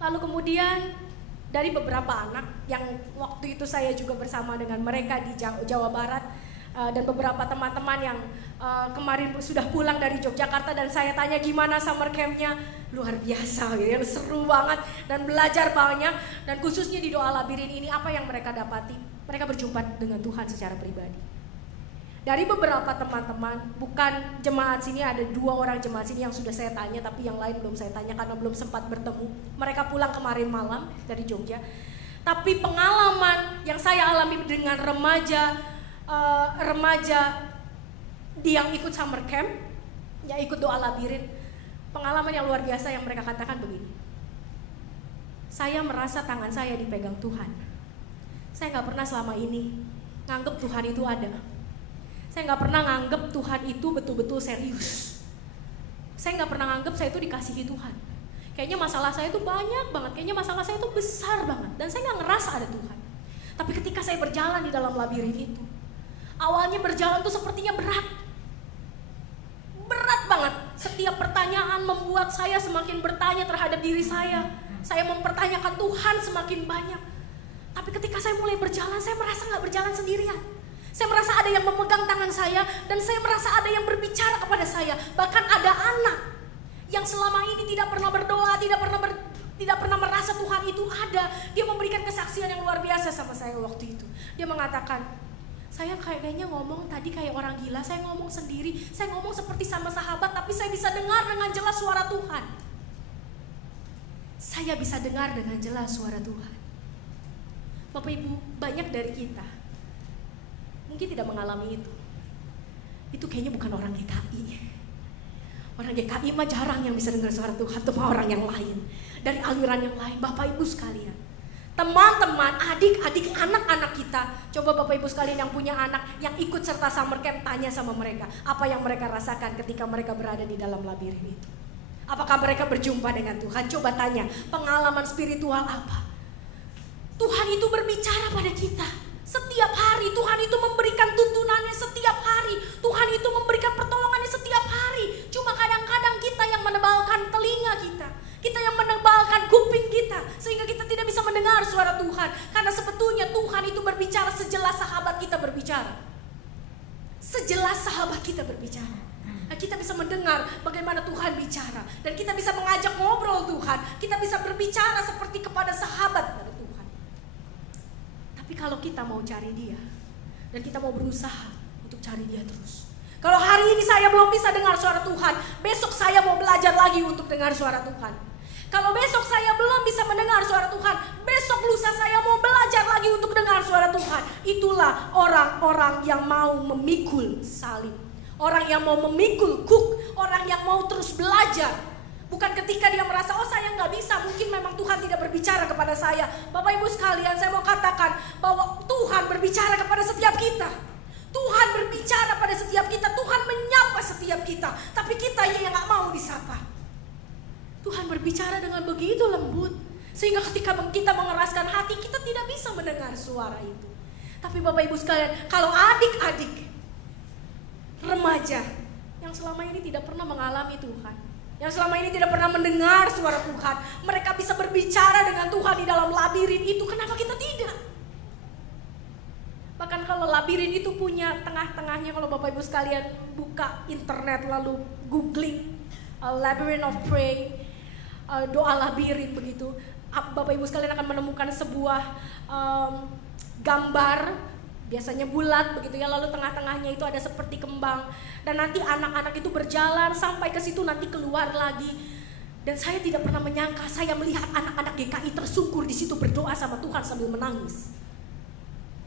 Lalu kemudian dari beberapa anak yang waktu itu saya juga bersama dengan mereka di Jawa Barat, dan beberapa teman-teman yang kemarin sudah pulang dari Yogyakarta, dan saya tanya gimana summer campnya, luar biasa gitu ya, seru banget dan belajar banyak. Dan khususnya di doa labirin ini apa yang mereka dapati? Mereka berjumpa dengan Tuhan secara pribadi. Dari beberapa teman-teman, bukan jemaat sini, ada 2 orang jemaat sini yang sudah saya tanya, tapi yang lain belum saya tanya karena belum sempat bertemu. Mereka pulang kemarin malam dari Jogja. Tapi pengalaman yang saya alami dengan remaja yang ikut summer camp, yang ikut doa labirin, pengalaman yang luar biasa yang mereka katakan begini. Saya merasa tangan saya dipegang Tuhan. Saya gak pernah selama ini nganggep Tuhan itu ada. Saya gak pernah nganggep Tuhan itu betul-betul serius. Saya gak pernah nganggep saya itu dikasihi Tuhan. Kayaknya masalah saya itu banyak banget, kayaknya masalah saya itu besar banget, dan saya gak ngerasa ada Tuhan. Tapi ketika saya berjalan di dalam labirin itu, awalnya berjalan tuh sepertinya berat banget. Setiap pertanyaan membuat saya semakin bertanya terhadap diri saya. Saya mempertanyakan Tuhan semakin banyak. Tapi ketika saya mulai berjalan, saya merasa gak berjalan sendirian. Saya merasa ada yang memegang tangan saya, dan saya merasa ada yang berbicara kepada saya. Bahkan ada anak yang selama ini tidak pernah berdoa, tidak pernah merasa Tuhan itu ada. Dia memberikan kesaksian yang luar biasa sama saya waktu itu. Dia mengatakan, saya kayaknya ngomong tadi kayak orang gila, saya ngomong sendiri, saya ngomong seperti sama sahabat, tapi saya bisa dengar dengan jelas suara Tuhan. Saya bisa dengar dengan jelas suara Tuhan. Bapak Ibu, banyak dari kita mungkin tidak mengalami itu. Itu kayaknya bukan orang GKI. Orang GKI mah jarang yang bisa dengar suara Tuhan, itu mah orang yang lain, dari aliran yang lain. Bapak Ibu sekalian, teman-teman, adik-adik, anak-anak kita, coba Bapak Ibu sekalian yang punya anak yang ikut serta summer camp, tanya sama mereka apa yang mereka rasakan ketika mereka berada di dalam labirin itu. Apakah mereka berjumpa dengan Tuhan? Coba tanya, pengalaman spiritual apa? Tuhan itu berbicara pada kita setiap hari. Tuhan itu memberikan tuntunannya setiap hari. Tuhan itu memberikan pertolongannya setiap hari. Cuma kadang-kadang kita yang menebalkan telinga kita, kita yang menebalkan kuping kita, sehingga kita tidak bisa mendengar suara Tuhan. Karena sebetulnya Tuhan itu berbicara sejelas sahabat kita berbicara. Sejelas sahabat kita berbicara. Nah, kita bisa mendengar bagaimana Tuhan bicara, dan kita bisa mengajak ngobrol Tuhan. Kita bisa berbicara seperti kepada sahabat pada Tuhan. Tapi kalau kita mau cari Dia, dan kita mau berusaha untuk cari Dia terus. Kalau hari ini saya belum bisa dengar suara Tuhan, besok saya mau belajar lagi untuk dengar suara Tuhan. Kalau besok saya belum bisa mendengar suara Tuhan, besok lusa saya mau belajar lagi untuk dengar suara Tuhan. Itulah orang-orang yang mau memikul salib, orang yang mau memikul kuk, orang yang mau terus belajar. Bukan ketika dia merasa, oh saya nggak bisa, mungkin memang Tuhan tidak berbicara kepada saya. Bapak Ibu sekalian, saya mau katakan bahwa Tuhan berbicara kepada setiap kita. Tuhan berbicara pada setiap kita, Tuhan menyapa setiap kita, tapi kita yang nggak mau disapa. Tuhan berbicara dengan begitu lembut, sehingga ketika kita mengeraskan hati, kita tidak bisa mendengar suara itu. Tapi Bapak Ibu sekalian, kalau adik-adik, remaja yang selama ini tidak pernah mengalami Tuhan, yang selama ini tidak pernah mendengar suara Tuhan, mereka bisa berbicara dengan Tuhan di dalam labirin itu, kenapa kita tidak? Bahkan kalau labirin itu punya tengah-tengahnya, kalau Bapak Ibu sekalian buka internet lalu googling Labyrinth of Prayer, doa labirin begitu, Bapak Ibu sekalian akan menemukan sebuah gambar, biasanya bulat begitu ya, lalu tengah-tengahnya itu ada seperti kembang, dan nanti anak-anak itu berjalan sampai ke situ, nanti keluar lagi. Dan saya tidak pernah menyangka saya melihat anak-anak GKI tersungkur di situ berdoa sama Tuhan sambil menangis.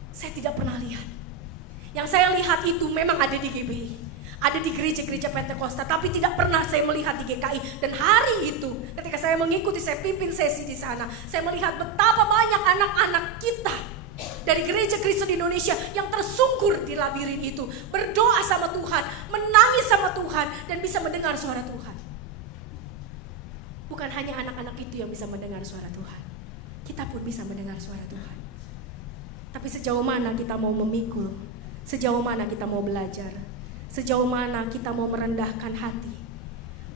Saya tidak pernah lihat. Yang saya lihat itu memang ada di GBI, ada di gereja-gereja Pentakosta, tapi tidak pernah saya melihat di GKI. Dan hari itu ketika saya mengikuti, saya pimpin sesi di sana, saya melihat betapa banyak anak-anak kita dari gereja Kristen Indonesia yang tersungkur di labirin itu, berdoa sama Tuhan, menangis sama Tuhan, dan bisa mendengar suara Tuhan. Bukan hanya anak-anak itu yang bisa mendengar suara Tuhan, kita pun bisa mendengar suara Tuhan. Tapi sejauh mana kita mau memikul, sejauh mana kita mau belajar, sejauh mana kita mau merendahkan hati,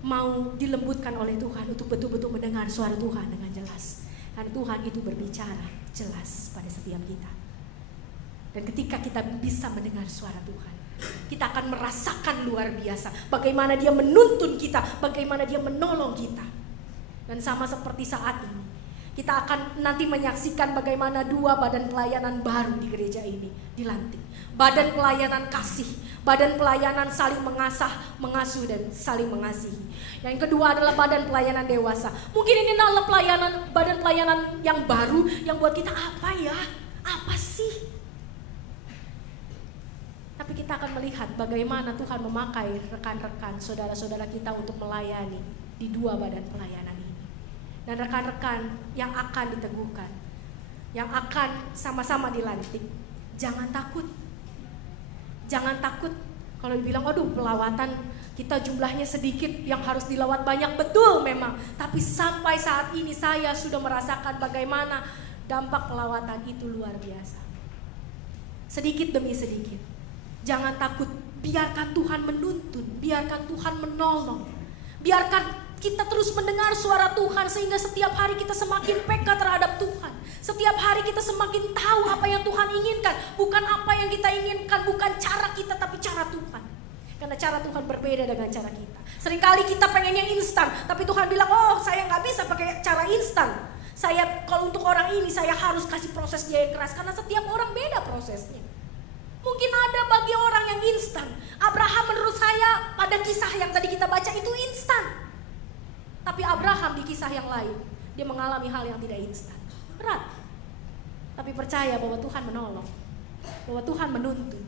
mau dilembutkan oleh Tuhan untuk betul-betul mendengar suara Tuhan dengan jelas. Karena Tuhan itu berbicara jelas pada setiap kita. Dan ketika kita bisa mendengar suara Tuhan, kita akan merasakan luar biasa bagaimana Dia menuntun kita, bagaimana Dia menolong kita. Dan sama seperti saat ini, kita akan nanti menyaksikan bagaimana 2 badan pelayanan baru di gereja ini dilantik. Badan pelayanan kasih, badan pelayanan saling mengasah, mengasuh, dan saling mengasihi. Yang kedua adalah badan pelayanan dewasa. Mungkin ini adalah badan pelayanan yang baru yang buat kita apa ya? Apa sih? Tapi kita akan melihat bagaimana Tuhan memakai rekan-rekan, saudara-saudara kita untuk melayani di 2 badan pelayanan ini. Dan rekan-rekan yang akan diteguhkan, yang akan sama-sama dilantik. Jangan takut. Jangan takut kalau dibilang, aduh pelawatan kita jumlahnya sedikit, yang harus dilawat banyak. Betul memang, tapi sampai saat ini saya sudah merasakan bagaimana dampak pelawatan itu luar biasa. Sedikit demi sedikit. Jangan takut, biarkan Tuhan menuntun, biarkan Tuhan menolong. Biarkan kita terus mendengar suara Tuhan sehingga setiap hari kita semakin peka terhadap Tuhan. Setiap hari kita semakin tahu apa yang Tuhan inginkan. Bukan apa yang kita inginkan, bukan cara kita, tapi cara Tuhan. Karena cara Tuhan berbeda dengan cara kita. Seringkali kita pengennya instan, tapi Tuhan bilang, oh saya gak bisa pakai cara instan. Kalau untuk orang ini saya harus kasih proses dia yang keras. Karena setiap orang beda prosesnya. Mungkin ada bagi orang yang instan. Abraham menurut saya pada kisah yang tadi kita baca itu instan. Tapi Abraham di kisah yang lain, dia mengalami hal yang tidak instan. Berat. Tapi percaya bahwa Tuhan menolong, bahwa Tuhan menuntun.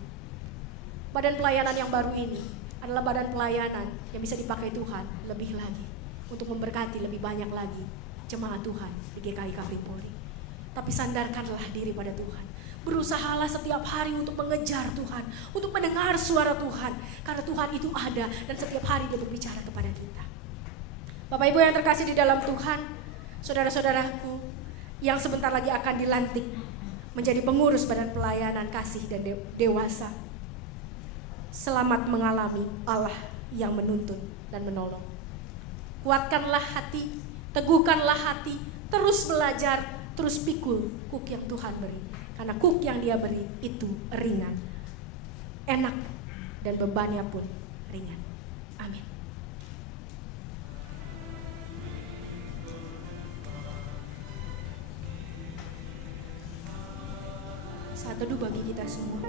Badan pelayanan yang baru ini adalah badan pelayanan yang bisa dipakai Tuhan lebih lagi, untuk memberkati lebih banyak lagi jemaat Tuhan di GKI Kafri Polri. Tapi sandarkanlah diri pada Tuhan. Berusahalah setiap hari untuk mengejar Tuhan, untuk mendengar suara Tuhan. Karena Tuhan itu ada dan setiap hari Dia berbicara kepada kita. Bapak Ibu yang terkasih di dalam Tuhan, saudara-saudaraku yang sebentar lagi akan dilantik menjadi pengurus badan pelayanan kasih dan dewasa. Selamat mengalami Allah yang menuntun dan menolong. Kuatkanlah hati, teguhkanlah hati, terus belajar, terus pikul kuk yang Tuhan beri. Karena kuk yang Dia beri itu ringan, enak, dan bebannya pun ringan. Amin. Saat teduh bagi kita semua.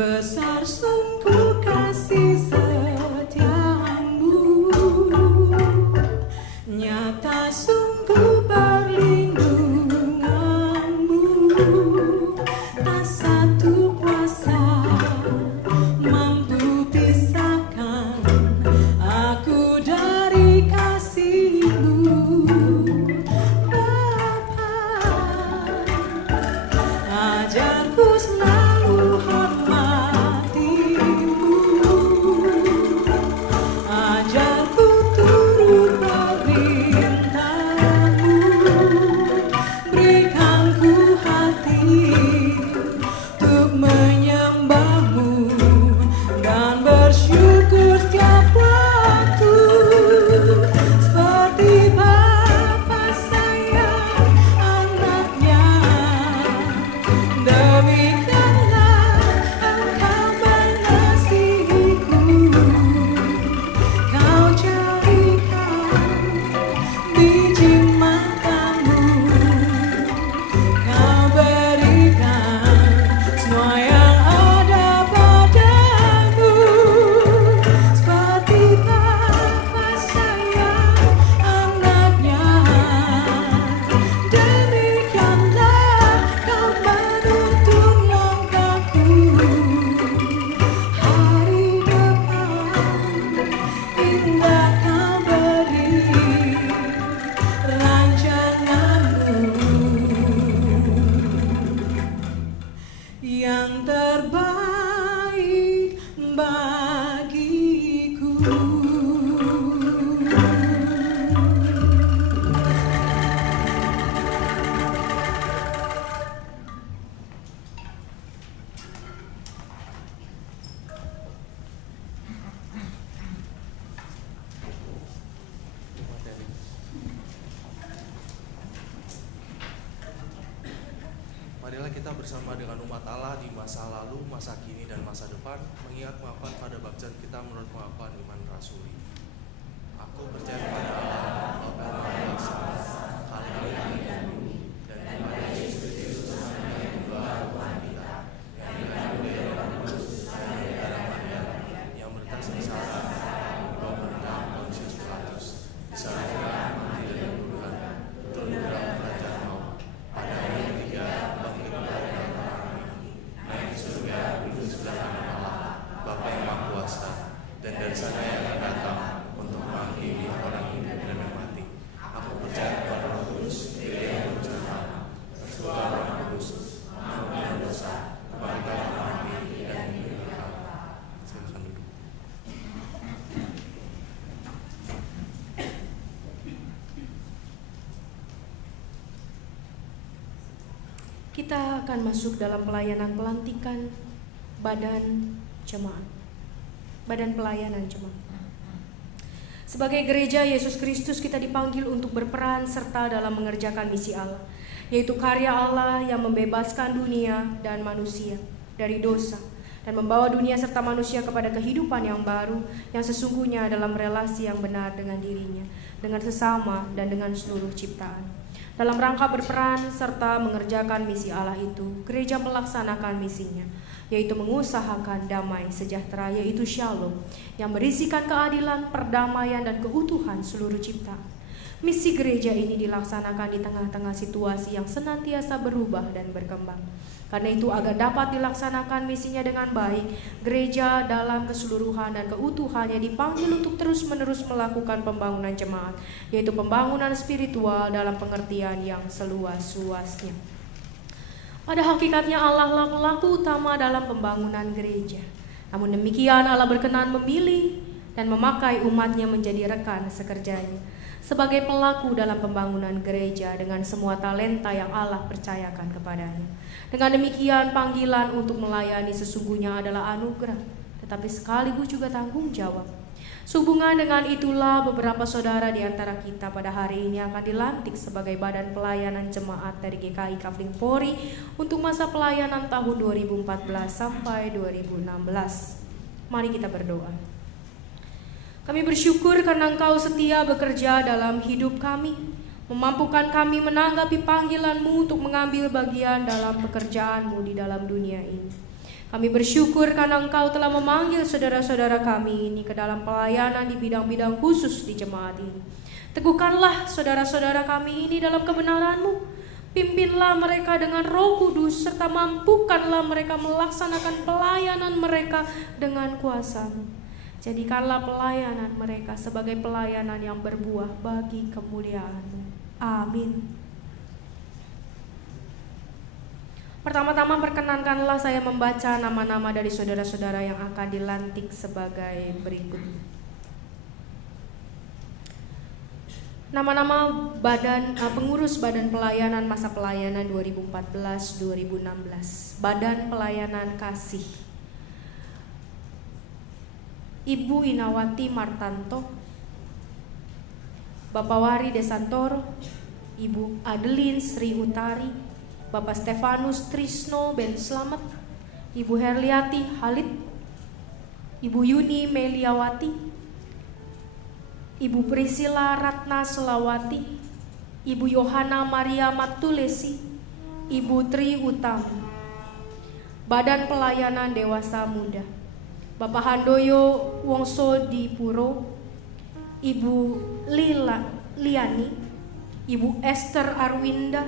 Besar sungguh kasih setiamu, nyata sungguh perlindunganmu. Tak satu kuasa mampu pisahkan aku dari kasih-Mu, Bapa. Ajarku selalu hormati-Mu, ajarku turut perintah-Mu, berikan ku hati untuk menyembah-Mu dan bersyukur setiap waktu. Seperti Bapa sayang anaknya, demikianlah Engkau mengasihiku. Kau jadikan biji matamu, Kau berikan semua yang ada padamu. Seperti Bapa sayang anaknya, demikianlah Kau menuntun langkahku. Hari depan indah Kau beri rancangan-Mu yang terbaik bagiku. Marilah kita bersama dengan umat Allah di masa lalu, masa kini, dan masa depan, mengingat pengakuan pada baptisan kita menurut pengakuan iman rasuli. Aku percaya kepada Allah, Bapa yang Maha Esa, Khalik langit dan bumi, dan kepada Yesus Kristus, Anak yang kedua Tuhan kita, yang dikandung dari Roh Kudus, lahir dari darah Maria, yang bertas sengsara, membawa pemerintahan Pontius Pilatus, disalibkan, mati dan dikuburkan, turun ke dalam kerajaan maut. Pada hari ketiga, bangkit kembali dalam orang ini, naik ke surga, duduk sebelah kanan Allah, Bapa yang Maha Kuasa, dan dari sana yang akan datang untuk menghakimi orang hidup dan yang mati. Aku percaya kepada Roh Kudus, Dia yang berjamaah, persekutuan Roh Kudus, pengampunan dosa, kebangkitan mati, dan hidup kekal. Silakan duduk. Kita akan masuk dalam pelayanan pelantikan badan jemaat. Badan pelayanan jemaat. Sebagai gereja Yesus Kristus, kita dipanggil untuk berperan serta dalam mengerjakan misi Allah, yaitu karya Allah yang membebaskan dunia dan manusia dari dosa dan membawa dunia serta manusia kepada kehidupan yang baru yang sesungguhnya dalam relasi yang benar dengan dirinya, dengan sesama, dan dengan seluruh ciptaan. Dalam rangka berperan serta mengerjakan misi Allah itu, gereja melaksanakan misinya, yaitu mengusahakan damai sejahtera, yaitu Shalom, yang berisikan keadilan, perdamaian, dan keutuhan seluruh ciptaan. Misi gereja ini dilaksanakan di tengah-tengah situasi yang senantiasa berubah dan berkembang. Karena itu, agar dapat dilaksanakan misinya dengan baik, gereja dalam keseluruhan dan keutuhannya dipanggil untuk terus-menerus melakukan pembangunan jemaat, yaitu pembangunan spiritual dalam pengertian yang seluas-luasnya. Pada hakikatnya Allah lah pelaku utama dalam pembangunan gereja. Namun demikian, Allah berkenan memilih dan memakai umatnya menjadi rekan sekerjanya sebagai pelaku dalam pembangunan gereja dengan semua talenta yang Allah percayakan kepadanya. Dengan demikian, panggilan untuk melayani sesungguhnya adalah anugerah, tetapi sekaligus juga tanggung jawab. Sehubungan dengan itulah, beberapa saudara di antara kita pada hari ini akan dilantik sebagai badan pelayanan jemaat dari GKI Kafling Polri untuk masa pelayanan tahun 2014 sampai 2016. Mari kita berdoa. Kami bersyukur karena Engkau setia bekerja dalam hidup kami, memampukan kami menanggapi panggilan-Mu untuk mengambil bagian dalam pekerjaan-Mu di dalam dunia ini. Kami bersyukur karena Engkau telah memanggil saudara-saudara kami ini ke dalam pelayanan di bidang-bidang khusus di jemaat ini. Teguhkanlah saudara-saudara kami ini dalam kebenaran-Mu. Pimpinlah mereka dengan Roh Kudus, serta mampukanlah mereka melaksanakan pelayanan mereka dengan kuasa-Mu. Jadikanlah pelayanan mereka sebagai pelayanan yang berbuah bagi kemuliaan-Mu. Amin. Pertama-tama perkenankanlah saya membaca nama-nama dari saudara-saudara yang akan dilantik sebagai berikut. Nama-nama pengurus Badan Pelayanan Masa Pelayanan 2014-2016. Badan Pelayanan Kasih. Ibu Inawati Martanto, Bapak Wari Desantoro, Ibu Adeline Sri Utari, Bapak Stefanus Trisno Ben Slamet, Ibu Herliati Halid, Ibu Yuni Meliawati, Ibu Priscilla Ratna Selawati, Ibu Yohana Maria Matulesi, Ibu Tri Utami. Badan Pelayanan Dewasa Muda, Bapak Handoyo Wongso Dipuro, Ibu Liani, Ibu Esther Arwinda,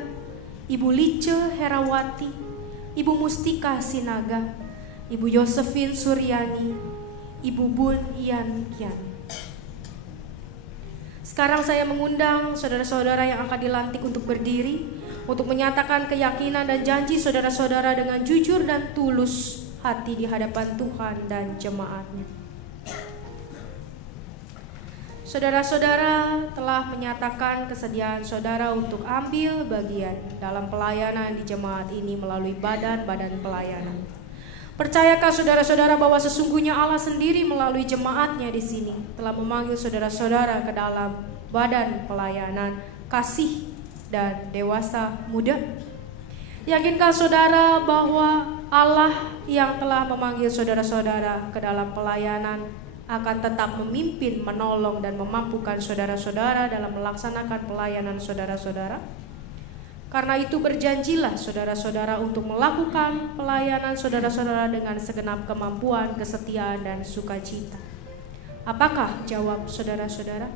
Ibu Lice Herawati, Ibu Mustika Sinaga, Ibu Josephine Suryani, Ibu Bun Ian Kian. Sekarang saya mengundang saudara-saudara yang akan dilantik untuk berdiri, untuk menyatakan keyakinan dan janji saudara-saudara dengan jujur dan tulus hati di hadapan Tuhan dan jemaatnya. Saudara-saudara telah menyatakan kesediaan saudara untuk ambil bagian dalam pelayanan di jemaat ini melalui badan-badan pelayanan. Percayakah saudara-saudara bahwa sesungguhnya Allah sendiri melalui jemaatnya di sini telah memanggil saudara-saudara ke dalam badan pelayanan kasih dan dewasa muda? Yakinkah saudara bahwa Allah yang telah memanggil saudara-saudara ke dalam pelayanan akan tetap memimpin, menolong, dan memampukan saudara-saudara dalam melaksanakan pelayanan saudara-saudara? Karena itu berjanjilah saudara-saudara untuk melakukan pelayanan saudara-saudara dengan segenap kemampuan, kesetiaan, dan sukacita. Apakah jawab saudara-saudara?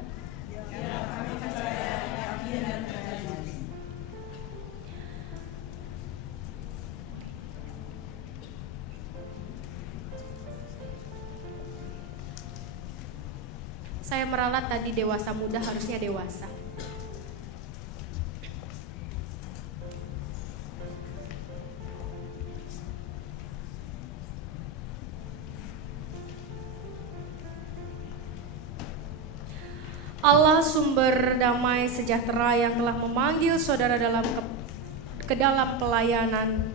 Ya, kami percaya, yakin, dan berjanji. Saya meralat tadi dewasa muda, harusnya dewasa. Allah sumber damai sejahtera yang telah memanggil saudara ke dalam pelayanan,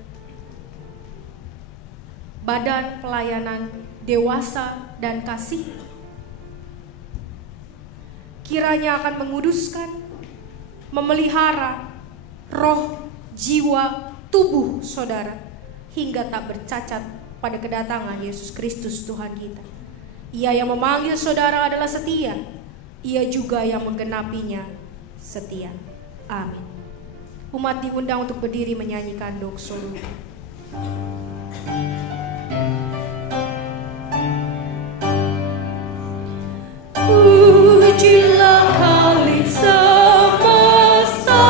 badan pelayanan dewasa dan kasih, kiranya akan menguduskan, memelihara roh, jiwa, tubuh saudara hingga tak bercacat pada kedatangan Yesus Kristus Tuhan kita. Ia yang memanggil saudara adalah setia, Ia juga yang menggenapinya setia. Amin. Umat diundang untuk berdiri menyanyikan doksologi. Pujilah Khalik semesta,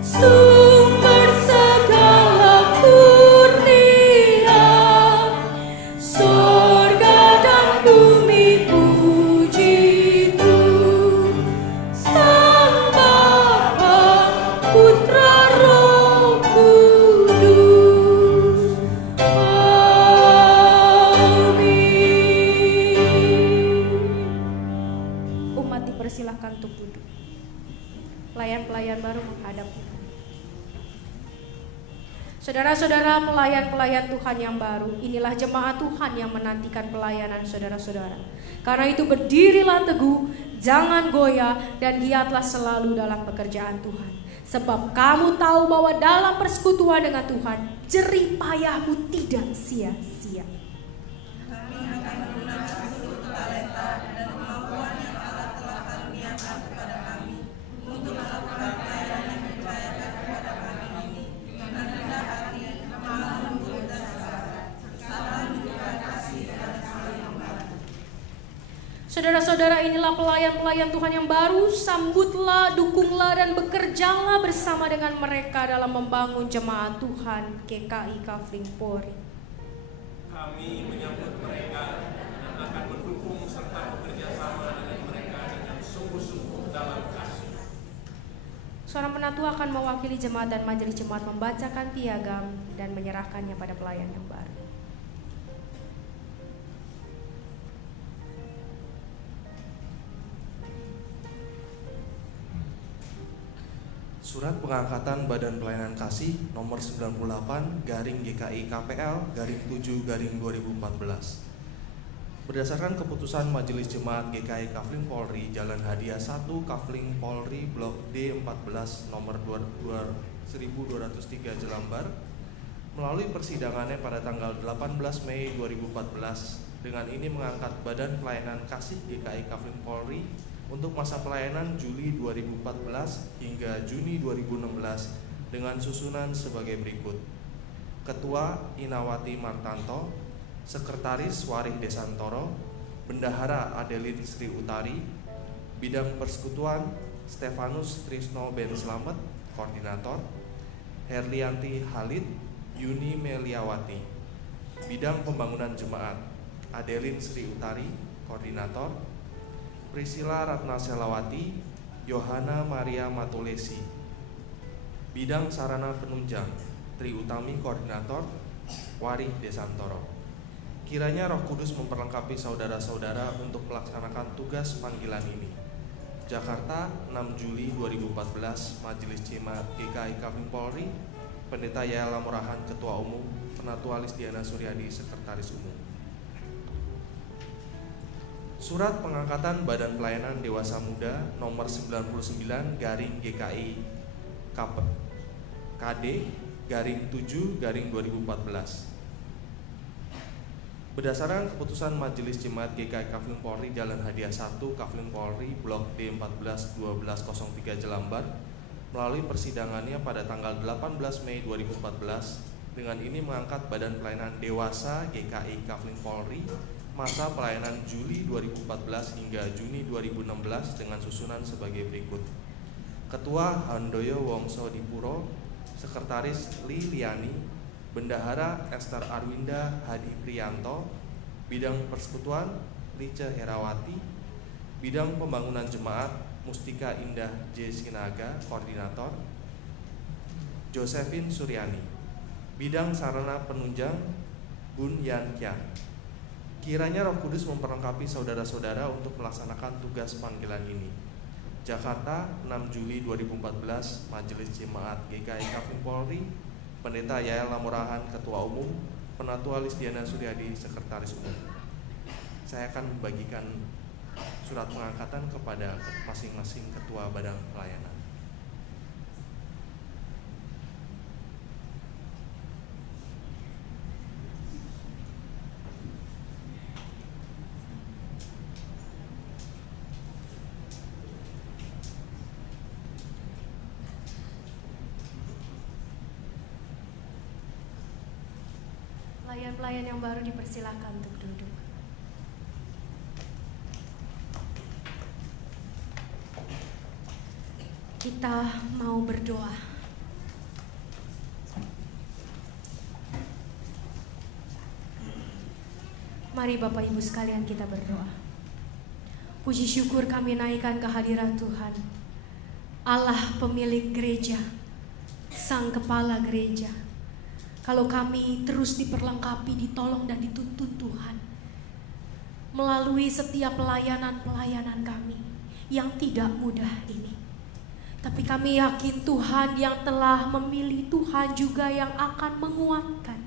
sumber segala kurnia, sorga dan bumi puji Tuhan, Sang Bapa, Putra, Roh Kudus. Persilahkan untuk duduk. Pelayan-pelayan baru menghadap. Saudara-saudara, pelayan-pelayan Tuhan yang baru, inilah jemaat Tuhan yang menantikan pelayanan saudara-saudara. Karena itu berdirilah teguh, jangan goyah, dan giatlah selalu dalam pekerjaan Tuhan. Sebab kamu tahu bahwa dalam persekutuan dengan Tuhan, jerih payahmu tidak sia-sia. Kami akan menggunakan seluruh talenta dan kemampuan yang Allah telah karuniakan kepada kami untuk melakukan pelayanan yang dipercayakan kepada kami ini dengan rendah hati, malu, dan sabar. Saudara-saudara, inilah pelayan-pelayan Tuhan yang baru. Sambutlah, dukunglah, dan bekerjalah bersama dengan mereka dalam membangun jemaat Tuhan GKI Kafling Polri. Kami menyambut mereka dan akan mendukung serta bekerja sama dengan mereka dengan sungguh-sungguh dalam kasih. Seorang penatu akan mewakili jemaat dan majelis jemaat membacakan piagam dan menyerahkannya pada pelayan yang baru. Surat pengangkatan Badan Pelayanan Kasih nomor 98 garing GKI KPL garing 7 garing 2014. Berdasarkan keputusan Majelis Jemaat GKI Kafling Polri Jalan Hadiah 1 Kafling Polri Blok D14 nomor 1203 Jelambar, melalui persidangannya pada tanggal 18 Mei 2014, dengan ini mengangkat Badan Pelayanan Kasih GKI Kafling Polri untuk masa pelayanan Juli 2014 hingga Juni 2016 dengan susunan sebagai berikut. Ketua Inawati Martanto, Sekretaris Warih Desantoro, Bendahara Adelin Sri Utari, Bidang Persekutuan Stefanus Trisno Ben Slamet, Koordinator, Herlianti Halid Yuni Meliawati, Bidang Pembangunan Jemaat Adelin Sri Utari, Koordinator, Priscilla Ratna Selawati, Yohana Maria Matulesi, Bidang Sarana Penunjang Tri Utami, Koordinator, Warih Desantoro. Kiranya Roh Kudus memperlengkapi saudara-saudara untuk melaksanakan tugas panggilan ini. Jakarta, 6 Juli 2014, Majelis Jemaat GKI Kafling Polri, Pendeta Yaela Murahan, Ketua Umum, Penatu Alis Diana Suryadi, Sekretaris Umum. Surat pengangkatan Badan Pelayanan Dewasa Muda nomor 99 garing GKI KD garing 7 garing 2014. Berdasarkan keputusan Majelis Jemaat GKI Kafling Polri Jalan Hadiah 1 Kafling Polri Blok D14 1203 Jelambar, melalui persidangannya pada tanggal 18 Mei 2014, dengan ini mengangkat Badan Pelayanan Dewasa GKI Kafling Polri masa pelayanan Juli 2014 hingga Juni 2016 dengan susunan sebagai berikut. Ketua Handoyo Wongso Dipuro, Sekretaris Liliani, Bendahara Esther Arwinda Hadi Priyanto, Bidang Persekutuan Lice Herawati, Bidang Pembangunan Jemaat Mustika Indah J. Sinaga, Koordinator, Josephine Suryani, Bidang Sarana Penunjang Bun Yan Kya. Kiranya Roh Kudus memperlengkapi saudara-saudara untuk melaksanakan tugas panggilan ini. Jakarta, 6 Juli 2014, Majelis Jemaat GKI Kafling Polri, Pendeta Yaela Murahan, Ketua Umum, Penatu Alis Diana Suryadi, Sekretaris Umum. Saya akan membagikan surat pengangkatan kepada masing-masing Ketua Badan Pelayanan. Pelayan-pelayan yang baru dipersilakan untuk duduk. Kita mau berdoa. Mari Bapak Ibu sekalian kita berdoa. Puji syukur kami naikkan ke hadirat Tuhan, Allah pemilik gereja, Sang Kepala Gereja. Kalau kami terus diperlengkapi, ditolong dan dituntun Tuhan melalui setiap pelayanan-pelayanan kami yang tidak mudah ini. Tapi kami yakin Tuhan yang telah memilih, Tuhan juga yang akan menguatkan,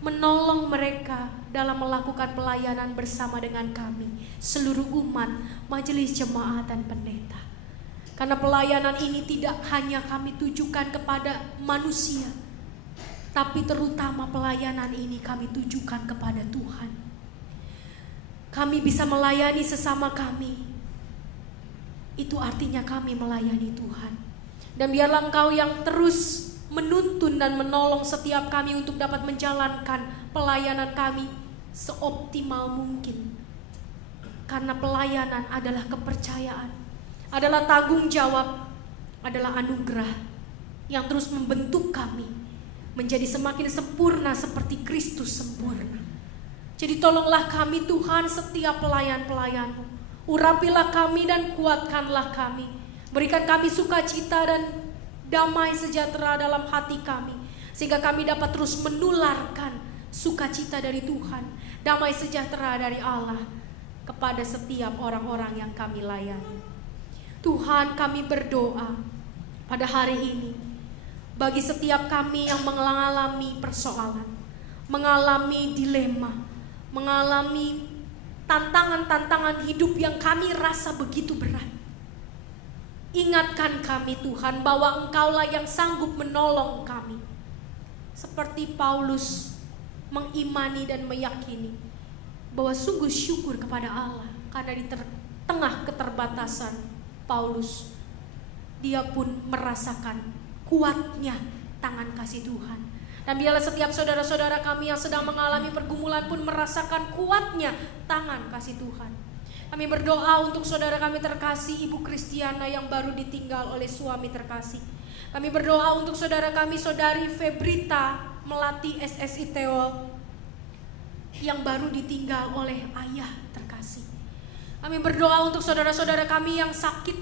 menolong mereka dalam melakukan pelayanan bersama dengan kami, seluruh umat, majelis jemaat dan pendeta. Karena pelayanan ini tidak hanya kami tujukan kepada manusia, tapi terutama pelayanan ini kami tujukan kepada Tuhan. Kami bisa melayani sesama kami, itu artinya kami melayani Tuhan. Dan biarlah Engkau yang terus menuntun dan menolong setiap kami untuk dapat menjalankan pelayanan kami seoptimal mungkin. Karena pelayanan adalah kepercayaan, adalah tanggung jawab, adalah anugerah yang terus membentuk kami menjadi semakin sempurna seperti Kristus sempurna. Jadi tolonglah kami Tuhan, setiap pelayan-pelayan-Mu. Urapilah kami dan kuatkanlah kami. Berikan kami sukacita dan damai sejahtera dalam hati kami, sehingga kami dapat terus menularkan sukacita dari Tuhan, damai sejahtera dari Allah kepada setiap orang-orang yang kami layani. Tuhan, kami berdoa pada hari ini bagi setiap kami yang mengalami persoalan, mengalami dilema, mengalami tantangan-tantangan hidup yang kami rasa begitu berat. Ingatkan kami Tuhan bahwa Engkaulah yang sanggup menolong kami. Seperti Paulus mengimani dan meyakini bahwa sungguh syukur kepada Allah karena di tengah keterbatasan Paulus, dia pun merasakan kuatnya tangan kasih Tuhan. Dan biarlah setiap saudara-saudara kami yang sedang mengalami pergumulan pun merasakan kuatnya tangan kasih Tuhan. Kami berdoa untuk saudara kami terkasih Ibu Kristiana yang baru ditinggal oleh suami terkasih. Kami berdoa untuk saudara kami Saudari Febrita Melati SSI Teol yang baru ditinggal oleh ayah terkasih. Kami berdoa untuk saudara-saudara kami yang sakit,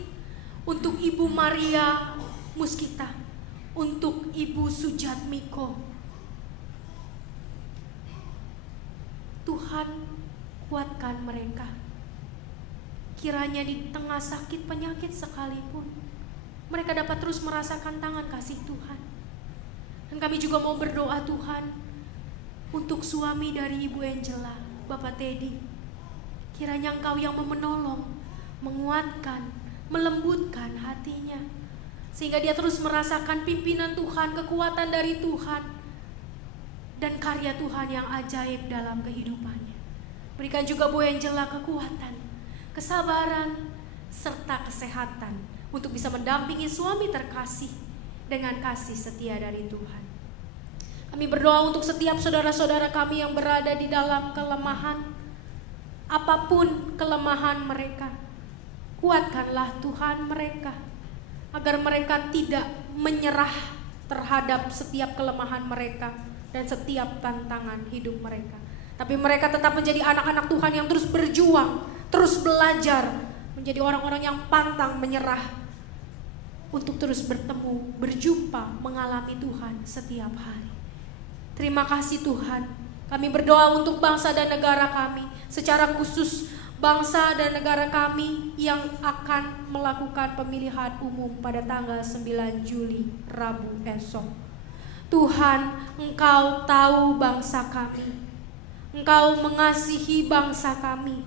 untuk Ibu Maria Muskita, untuk Ibu Sujatmiko. Tuhan, kuatkan mereka. Kiranya di tengah sakit penyakit sekalipun, mereka dapat terus merasakan tangan kasih Tuhan. Dan kami juga mau berdoa Tuhan untuk suami dari Ibu Angela, Bapak Teddy. Kiranya Engkau yang menolong, menguatkan, melembutkan hatinya, sehingga dia terus merasakan pimpinan Tuhan, kekuatan dari Tuhan, dan karya Tuhan yang ajaib dalam kehidupannya. Berikan juga Bu Angela kekuatan, kesabaran, serta kesehatan untuk bisa mendampingi suami terkasih dengan kasih setia dari Tuhan. Kami berdoa untuk setiap saudara-saudara kami yang berada di dalam kelemahan, apapun kelemahan mereka, kuatkanlah Tuhan mereka, agar mereka tidak menyerah terhadap setiap kelemahan mereka dan setiap tantangan hidup mereka. Tapi mereka tetap menjadi anak-anak Tuhan yang terus berjuang, terus belajar, menjadi orang-orang yang pantang menyerah untuk terus bertemu, berjumpa, mengalami Tuhan setiap hari. Terima kasih Tuhan. Kami berdoa untuk bangsa dan negara kami, secara khusus bangsa dan negara kami yang akan melakukan pemilihan umum pada tanggal 9 Juli, Rabu esok. Tuhan, Engkau tahu bangsa kami. Engkau mengasihi bangsa kami.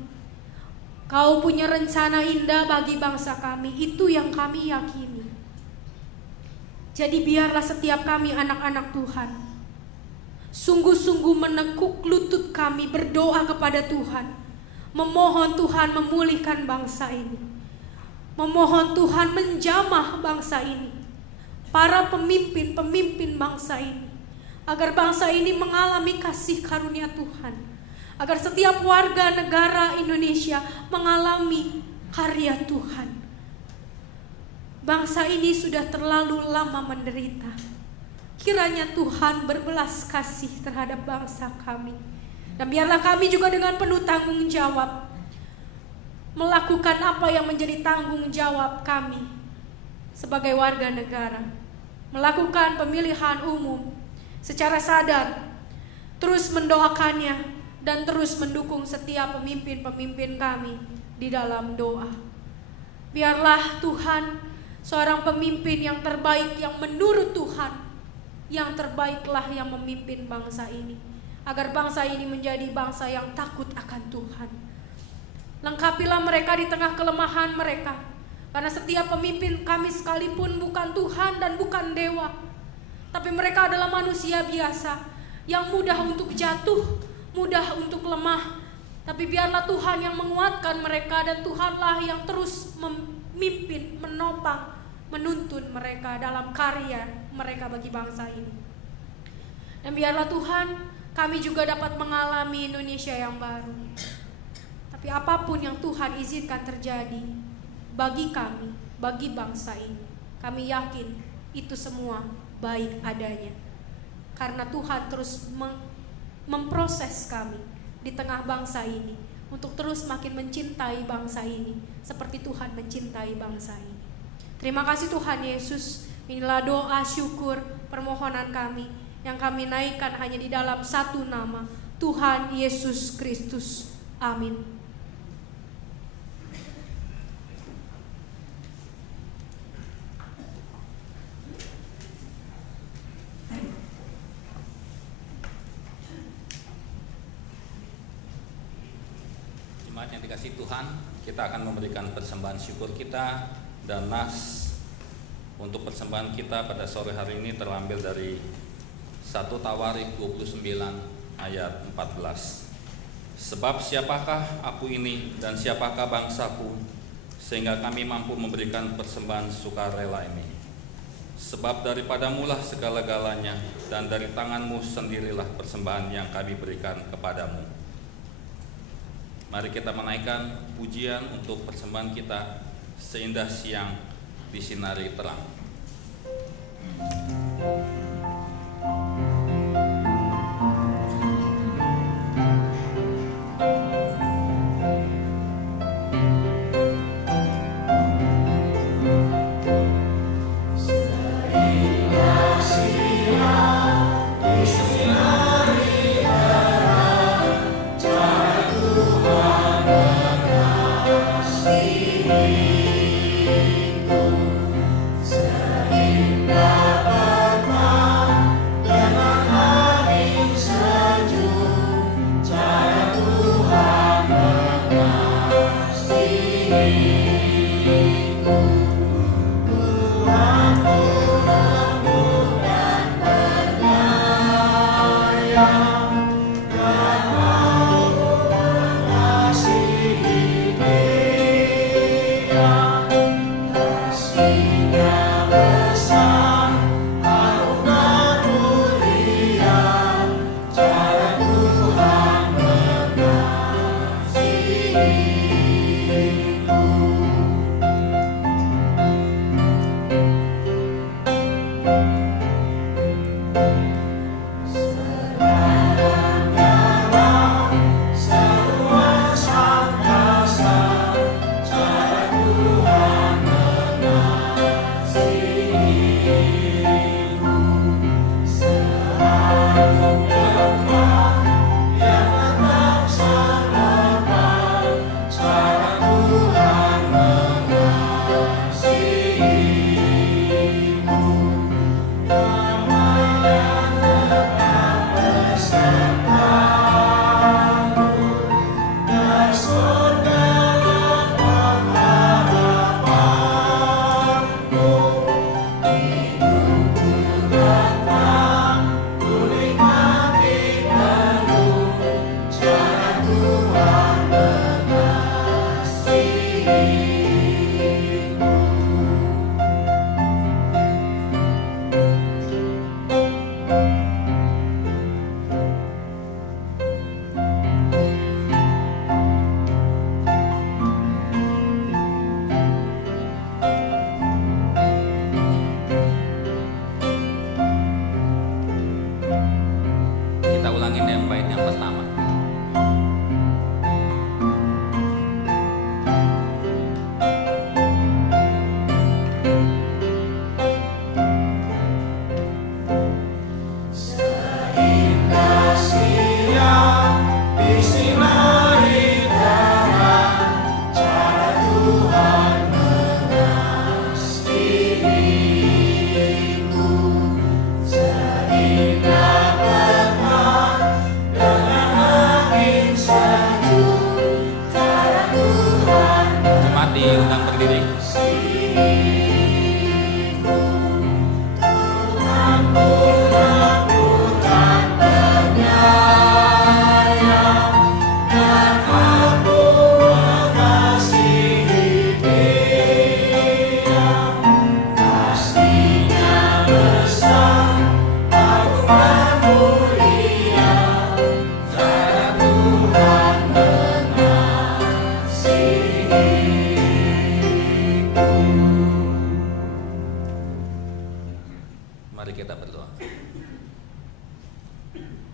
Kau punya rencana indah bagi bangsa kami, itu yang kami yakini. Jadi biarlah setiap kami anak-anak Tuhan sungguh-sungguh menekuk lutut kami, berdoa kepada Tuhan, memohon Tuhan memulihkan bangsa ini, memohon Tuhan menjamah bangsa ini, para pemimpin bangsa ini, agar bangsa ini mengalami kasih karunia Tuhan, agar setiap warga negara Indonesia mengalami karya Tuhan. Bangsa ini sudah terlalu lama menderita. Kiranya Tuhan berbelas kasih terhadap bangsa kami. Dan biarlah kami juga dengan penuh tanggung jawab melakukan apa yang menjadi tanggung jawab kami sebagai warga negara. Melakukan pemilihan umum secara sadar, terus mendoakannya dan terus mendukung setiap pemimpin-pemimpin kami di dalam doa. Biarlah Tuhan, seorang pemimpin yang terbaik, yang menurut Tuhan, yang terbaiklah yang memimpin bangsa ini, agar bangsa ini menjadi bangsa yang takut akan Tuhan. Lengkapilah mereka di tengah kelemahan mereka, karena setiap pemimpin kami sekalipun bukan Tuhan dan bukan dewa, tapi mereka adalah manusia biasa yang mudah untuk jatuh, mudah untuk lemah. Tapi biarlah Tuhan yang menguatkan mereka, dan Tuhanlah yang terus memimpin, menopang, menuntun mereka dalam karya mereka bagi bangsa ini. Dan biarlah Tuhan, kami juga dapat mengalami Indonesia yang baru. Tapi apapun yang Tuhan izinkan terjadi bagi kami, bagi bangsa ini, kami yakin itu semua baik adanya. Karena Tuhan terus memproses kami di tengah bangsa ini untuk terus makin mencintai bangsa ini seperti Tuhan mencintai bangsa ini. Terima kasih Tuhan Yesus. Inilah doa, syukur, permohonan kami yang kami naikkan hanya di dalam satu nama, Tuhan Yesus Kristus. Amin. Jemaat yang dikasihi Tuhan, kita akan memberikan persembahan syukur kita, dan nas untuk persembahan kita pada sore hari ini terambil dari 1 Tawarik 29 ayat 14. Sebab siapakah aku ini dan siapakah bangsaku, sehingga kami mampu memberikan persembahan sukarela ini. Sebab daripadamulah segala-galanya, dan dari tanganmu sendirilah persembahan yang kami berikan kepadamu. Mari kita menaikkan pujian untuk persembahan kita, seindah siang disinari terang. Seindah permata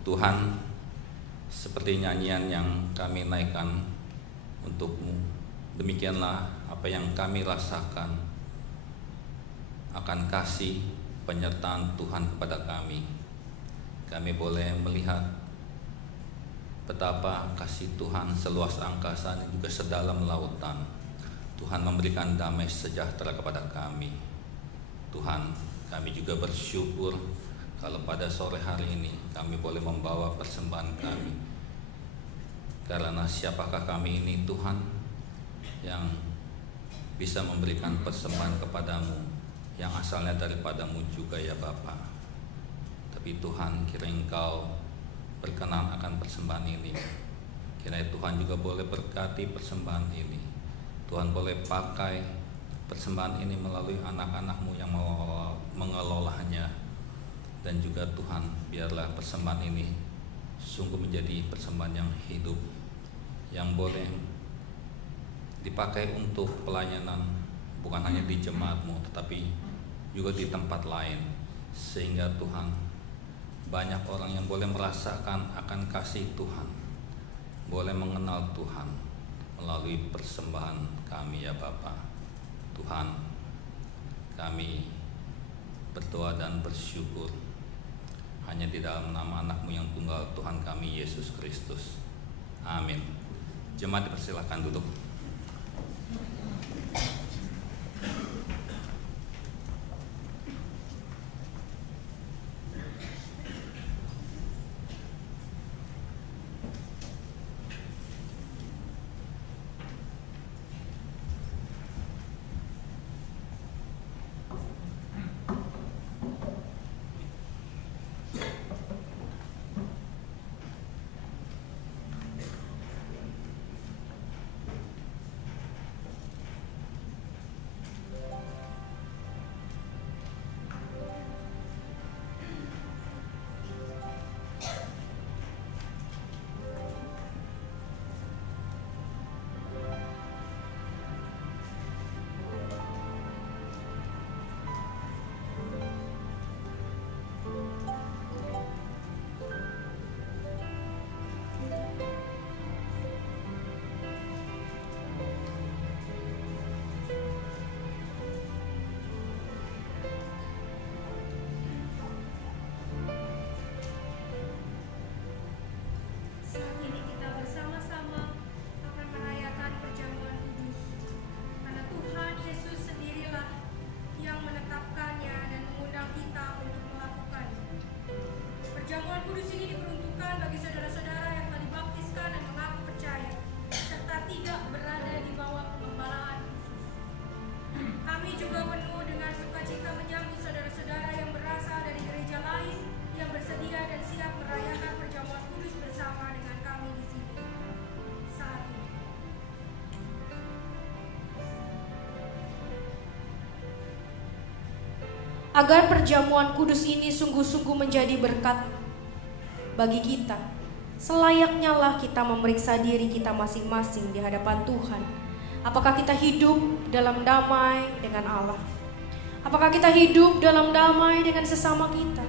Tuhan, seperti nyanyian yang kami naikkan untuk-Mu, demikianlah apa yang kami rasakan akan kasih penyertaan Tuhan kepada kami. Kami boleh melihat betapa kasih Tuhan seluas angkasa dan juga sedalam lautan. Tuhan memberikan damai sejahtera kepada kami. Tuhan, kami juga bersyukur kalau pada sore hari ini kami boleh membawa persembahan kami. Karena siapakah kami ini Tuhan yang bisa memberikan persembahan kepadamu yang asalnya daripada-Mu juga ya Bapa. Tapi Tuhan, kiranya Engkau berkenan akan persembahan ini. Kiranya Tuhan juga boleh berkati persembahan ini. Tuhan boleh pakai persembahan ini melalui anak-anak-Mu yang mengelolanya. Dan juga Tuhan, biarlah persembahan ini sungguh menjadi persembahan yang hidup, yang boleh dipakai untuk pelayanan, bukan hanya di jemaat-Mu, tetapi juga di tempat lain, sehingga Tuhan, banyak orang yang boleh merasakan akan kasih Tuhan, boleh mengenal Tuhan melalui persembahan kami ya Bapa. Tuhan, kami berdoa dan bersyukur hanya di dalam nama anak-Mu yang tunggal, Tuhan kami Yesus Kristus. Amin. Jemaat dipersilakan duduk. Agar perjamuan kudus ini sungguh-sungguh menjadi berkat bagi kita, selayaknya lah kita memeriksa diri kita masing-masing di hadapan Tuhan. Apakah kita hidup dalam damai dengan Allah? Apakah kita hidup dalam damai dengan sesama kita?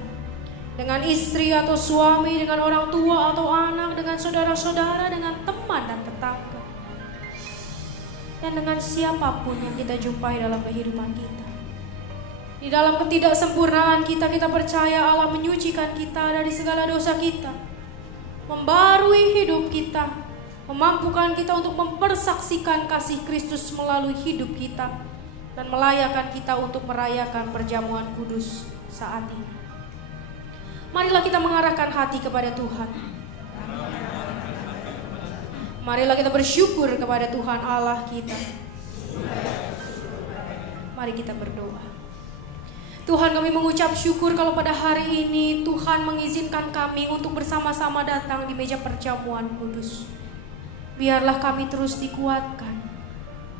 Dengan istri atau suami, dengan orang tua atau anak, dengan saudara-saudara, dengan teman dan tetangga, dan dengan siapapun yang kita jumpai dalam kehidupan kita. Di dalam ketidaksempurnaan kita, kita percaya Allah menyucikan kita dari segala dosa kita, membarui hidup kita, memampukan kita untuk mempersaksikan kasih Kristus melalui hidup kita, dan melayakkan kita untuk merayakan perjamuan kudus saat ini. Marilah kita mengarahkan hati kepada Tuhan. Marilah kita bersyukur kepada Tuhan Allah kita. Mari kita berdoa. Tuhan, kami mengucap syukur kalau pada hari ini Tuhan mengizinkan kami untuk bersama-sama datang di meja perjamuan kudus. Biarlah kami terus dikuatkan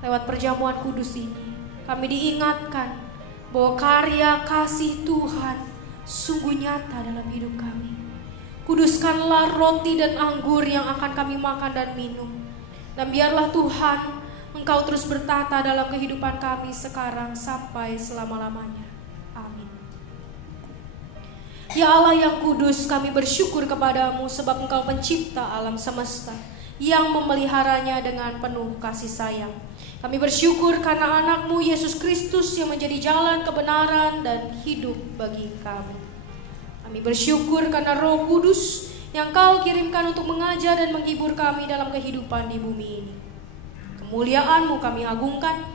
lewat perjamuan kudus ini. Kami diingatkan bahwa karya kasih Tuhan sungguh nyata dalam hidup kami. Kuduskanlah roti dan anggur yang akan kami makan dan minum. Dan biarlah Tuhan, Engkau terus bertata dalam kehidupan kami sekarang sampai selama-lamanya. Amin. Ya Allah yang kudus, kami bersyukur kepadamu sebab Engkau pencipta alam semesta yang memeliharanya dengan penuh kasih sayang. Kami bersyukur karena anak-Mu Yesus Kristus yang menjadi jalan kebenaran dan hidup bagi kami. Kami bersyukur karena Roh Kudus yang Kau kirimkan untuk mengajar dan menghibur kami dalam kehidupan di bumi ini. Kemuliaan-Mu kami agungkan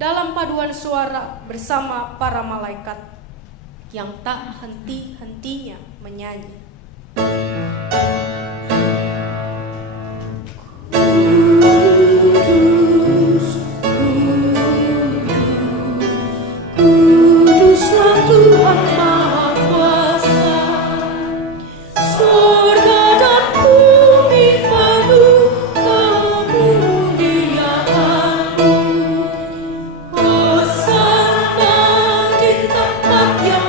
dalam paduan suara bersama para malaikat yang tak henti-hentinya menyanyi. Kudus, kudus, kuduslah Tuhan Maha Kuasa. Surga dan bumi penuh kemuliaan-Mu. Hosana di tempat yang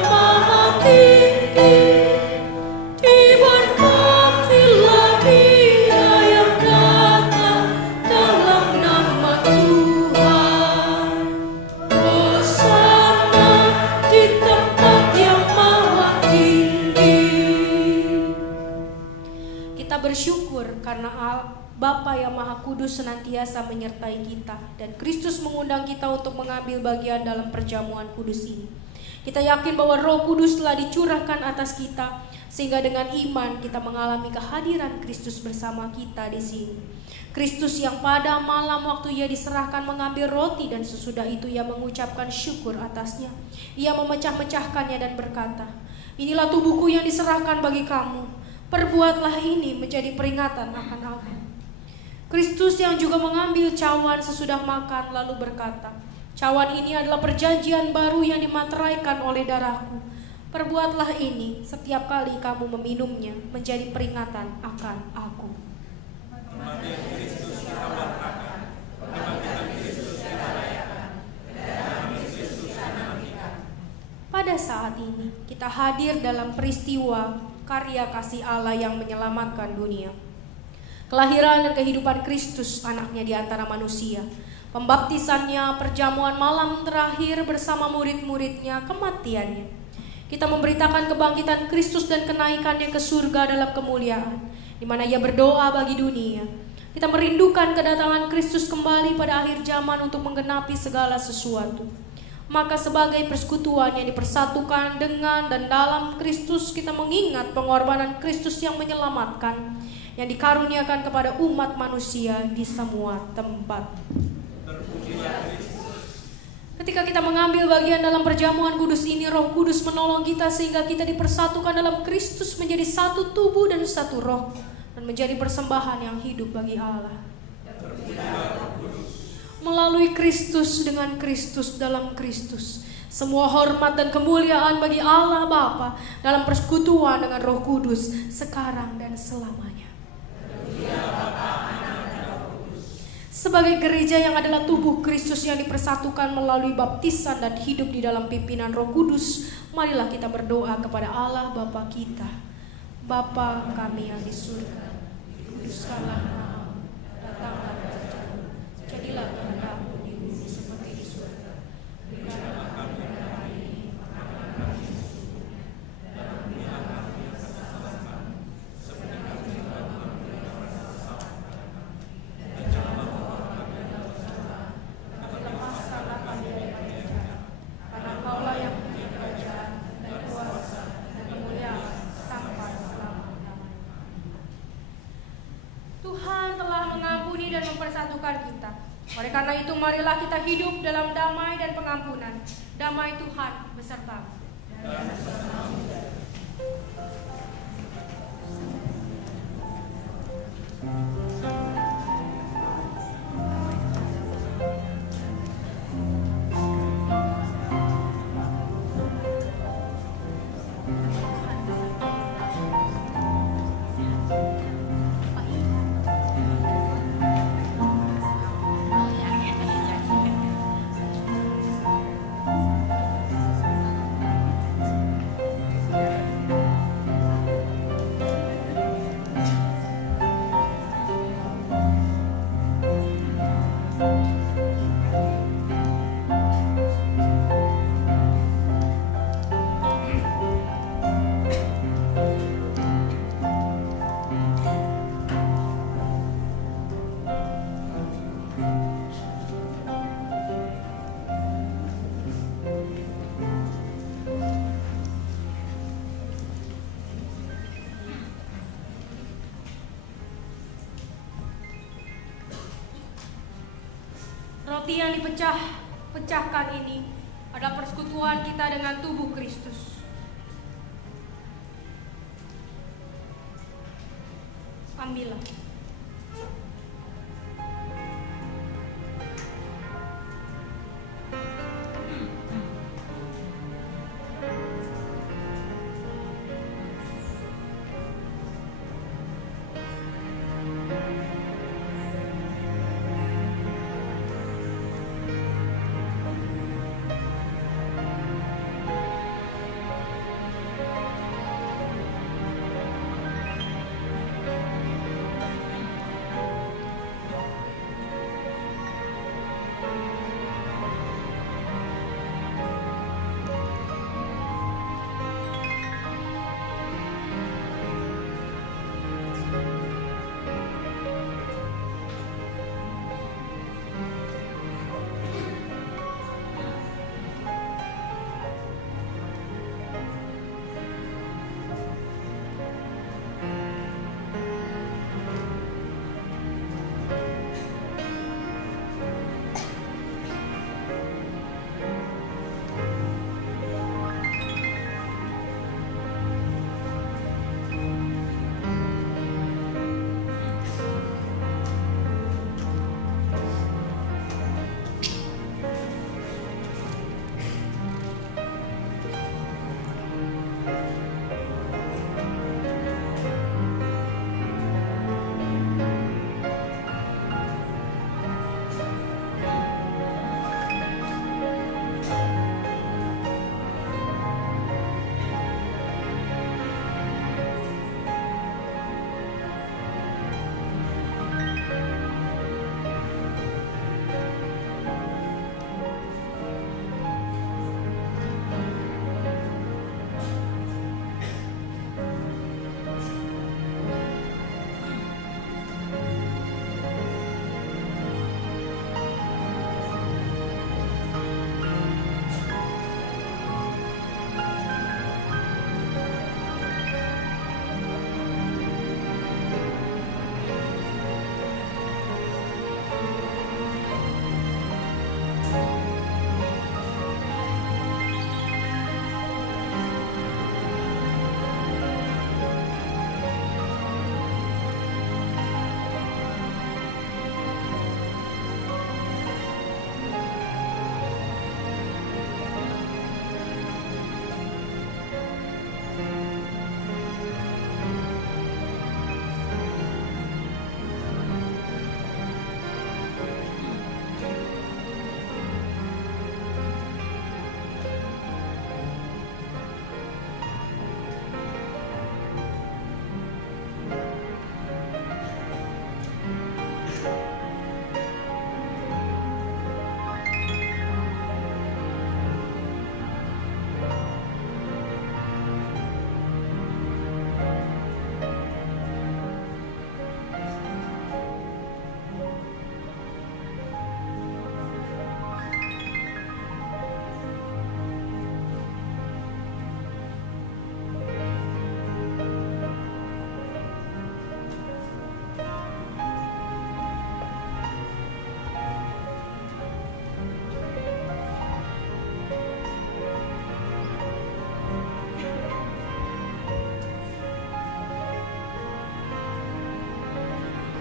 diberkatilah Dia yang datang dalam nama Tuhan. Hosana di tempat yang maha tinggi. Kita bersyukur karena Bapa yang Maha Kudus senantiasa menyertai kita dan Kristus mengundang kita untuk mengambil bagian dalam perjamuan kudus ini. Kita yakin bahwa Roh Kudus telah dicurahkan atas kita sehingga dengan iman kita mengalami kehadiran Kristus bersama kita di sini. Kristus yang pada malam waktu Ia diserahkan mengambil roti dan sesudah itu Ia mengucapkan syukur atasnya. Ia memecah-mecahkannya dan berkata, "Inilah tubuhku yang diserahkan bagi kamu. Perbuatlah ini menjadi peringatan akan aku." Kristus yang juga mengambil cawan sesudah makan lalu berkata, "Cawan ini adalah perjanjian baru yang dimateraikan oleh darahku. Perbuatlah ini setiap kali kamu meminumnya menjadi peringatan akan aku." Kematian Kristus kita berkata, kebangkitan Kristus kita rayakan, dan Kristus kita nantikan. Pada saat ini kita hadir dalam peristiwa karya kasih Allah yang menyelamatkan dunia. Kelahiran dan kehidupan Kristus, anaknya di antara manusia. Pembaptisannya, perjamuan malam terakhir bersama murid-muridnya, kematiannya. Kita memberitakan kebangkitan Kristus dan kenaikannya ke surga dalam kemuliaan, di mana Ia berdoa bagi dunia. Kita merindukan kedatangan Kristus kembali pada akhir zaman untuk menggenapi segala sesuatu. Maka sebagai persekutuan yang dipersatukan dengan dan dalam Kristus, kita mengingat pengorbanan Kristus yang menyelamatkan, yang dikaruniakan kepada umat manusia di semua tempat. Ketika kita mengambil bagian dalam perjamuan kudus ini, Roh Kudus menolong kita sehingga kita dipersatukan dalam Kristus menjadi satu tubuh dan satu roh, dan menjadi persembahan yang hidup bagi Allah. Melalui Kristus, dengan Kristus, dalam Kristus, semua hormat dan kemuliaan bagi Allah Bapa dalam persekutuan dengan Roh Kudus sekarang dan selamanya. Sebagai gereja yang adalah tubuh Kristus yang dipersatukan melalui baptisan dan hidup di dalam pimpinan Roh Kudus, marilah kita berdoa kepada Allah Bapa kita. Bapa kami yang di surga, dikuduskanlah namamu, datanglah kerajaan-Mu, jadilah kehendak-Mu di bumi seperti di surga. Berikanlah kami hari ini makanan kami yang secukupnya, dan ampunilah kami yang kesalahan kami, seperti kami juga mengampuni orang yang bersalah kepada kami. Dan janganlah membawa kami dalam cobaan, tetapi lepaskanlah kami dari yang jahat. Karena Engkaulah yang punya kerajaan dan kuasa dan kemuliaan sampai selama-lamanya. Tuhan telah mengampuni dan mempersatukan kita. Oleh karena itu, marilah kita hidup dalam damai dan pengampunan. Damai Tuhan besertamu. Roti yang dipecahkan ini adalah persekutuan kita dengan tubuh Kristus. Ambillah.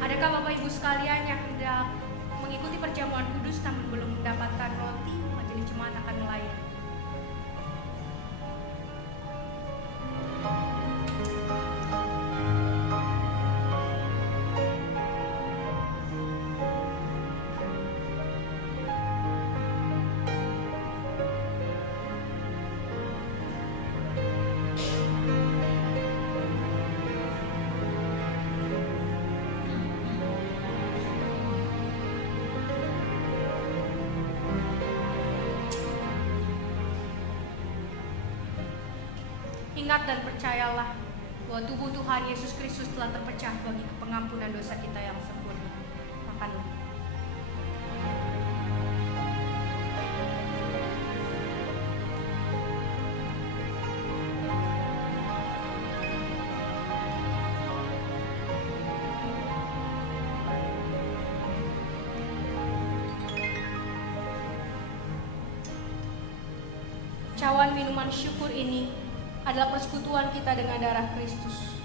Adakah Bapak Ibu sekalian yang hendak mengikuti perjamuan kudus namun belum mendapatkan roti? Majelis jemaat akan melayani. Ingat dan percayalah bahwa tubuh Tuhan Yesus Kristus telah terpecah bagi pengampunan dosa kita yang sempurna. Makanlah. cawan minuman syukur ini adalah persekutuan kita dengan darah Kristus.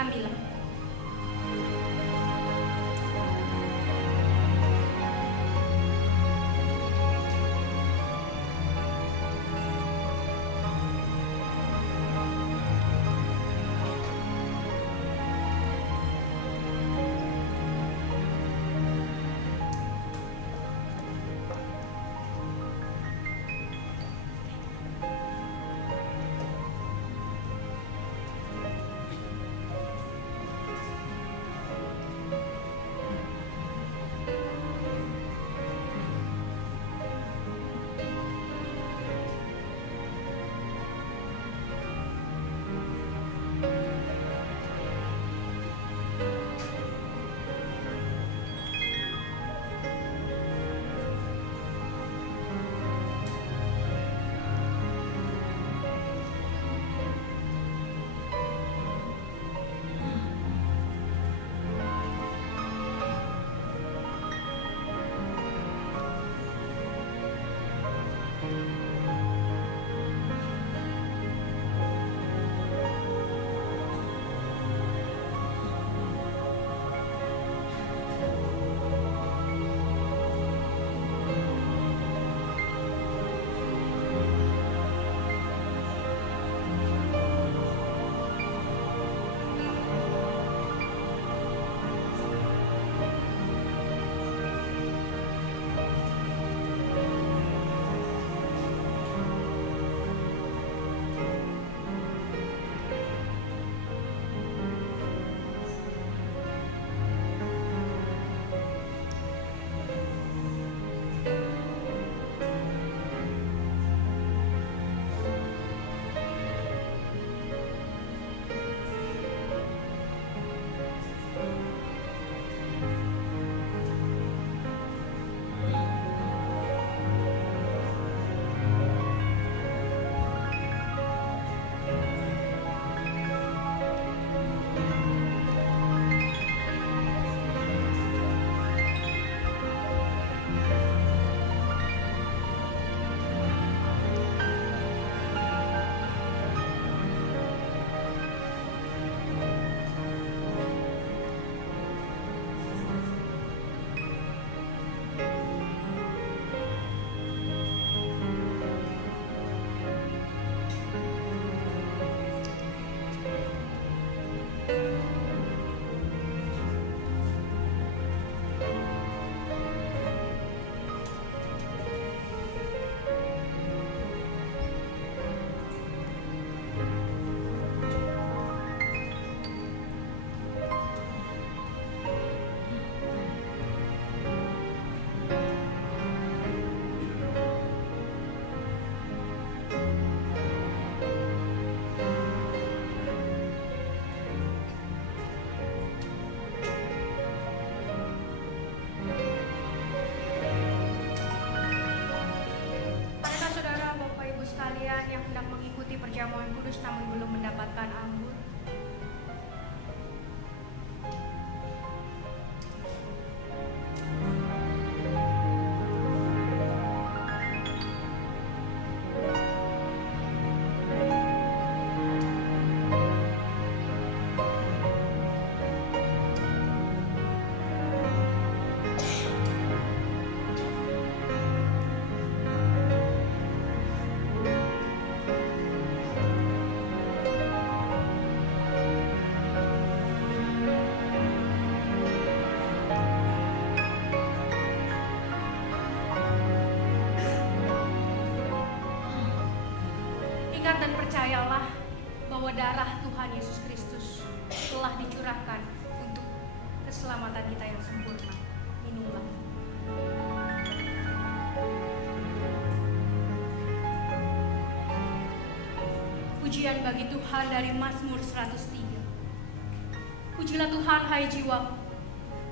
Ambillah. perjamuan kudus namun belum mendapatkan anggur. Ingat dan percayalah bahwa darah Tuhan Yesus Kristus telah dicurahkan untuk keselamatan kita yang sempurna. Minumlah. Pujian bagi Tuhan dari Mazmur 103. Pujilah Tuhan hai jiwaku,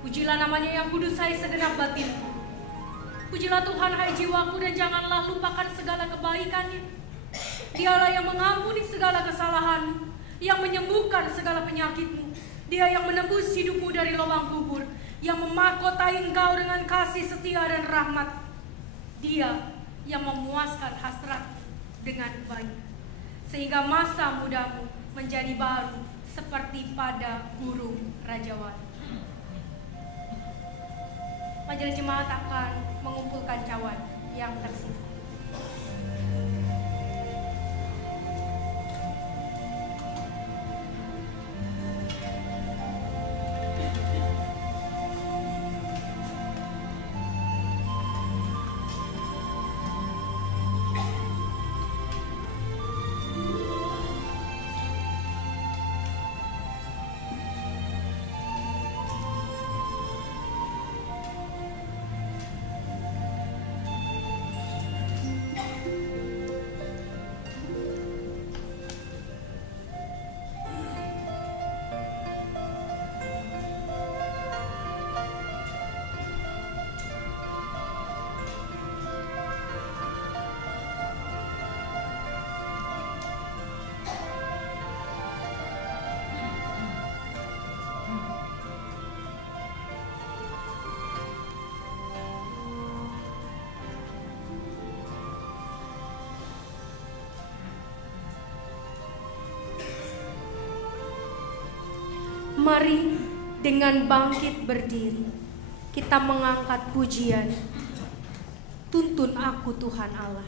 pujilah namanya yang kudus hai segenap batinku. Pujilah Tuhan hai jiwaku dan janganlah lupakan segala kebaikannya. Dialah yang mengampuni segala kesalahanmu, yang menyembuhkan segala penyakitmu. Dia yang menembus hidupmu dari lubang kubur, yang memahkotai engkau dengan kasih setia dan rahmat. Dia yang memuaskan hasrat dengan baik, sehingga masa mudamu menjadi baru seperti pada burung rajawali. Majelis jemaat akan mengumpulkan cawan yang tersisa. Mari dengan bangkit berdiri, kita mengangkat pujian. Tuntun aku Tuhan Allah.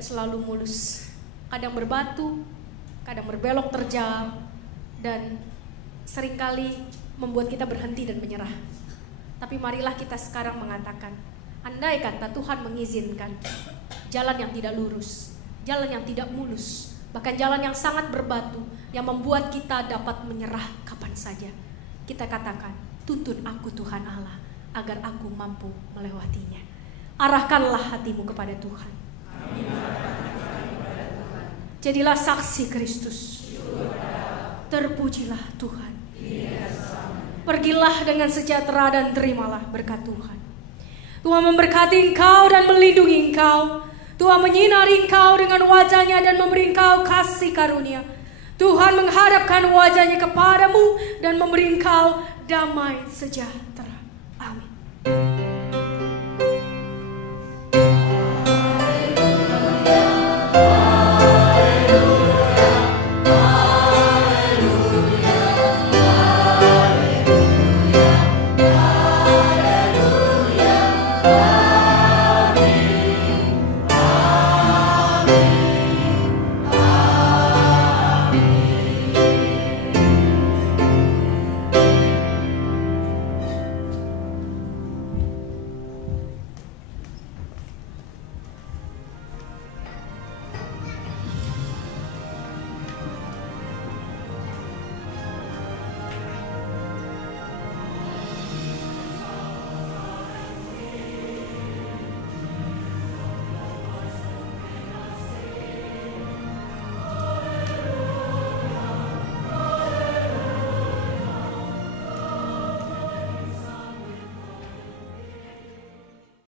Selalu mulus, kadang berbatu, kadang berbelok terjal, dan seringkali membuat kita berhenti dan menyerah. Tapi marilah kita sekarang mengatakan, andai kata Tuhan mengizinkan jalan yang tidak lurus, jalan yang tidak mulus, bahkan jalan yang sangat berbatu, yang membuat kita dapat menyerah kapan saja, kita katakan, tuntun aku Tuhan Allah, agar aku mampu melewatinya. Arahkanlah hatimu kepada Tuhan. Jadilah saksi Kristus. Terpujilah Tuhan. Pergilah dengan sejahtera dan terimalah berkat Tuhan. Tuhan memberkati engkau dan melindungi engkau. Tuhan menyinari engkau dengan wajah-Nya dan memberi engkau kasih karunia. Tuhan menghadapkan wajah-Nya kepadamu dan memberi engkau damai sejahtera.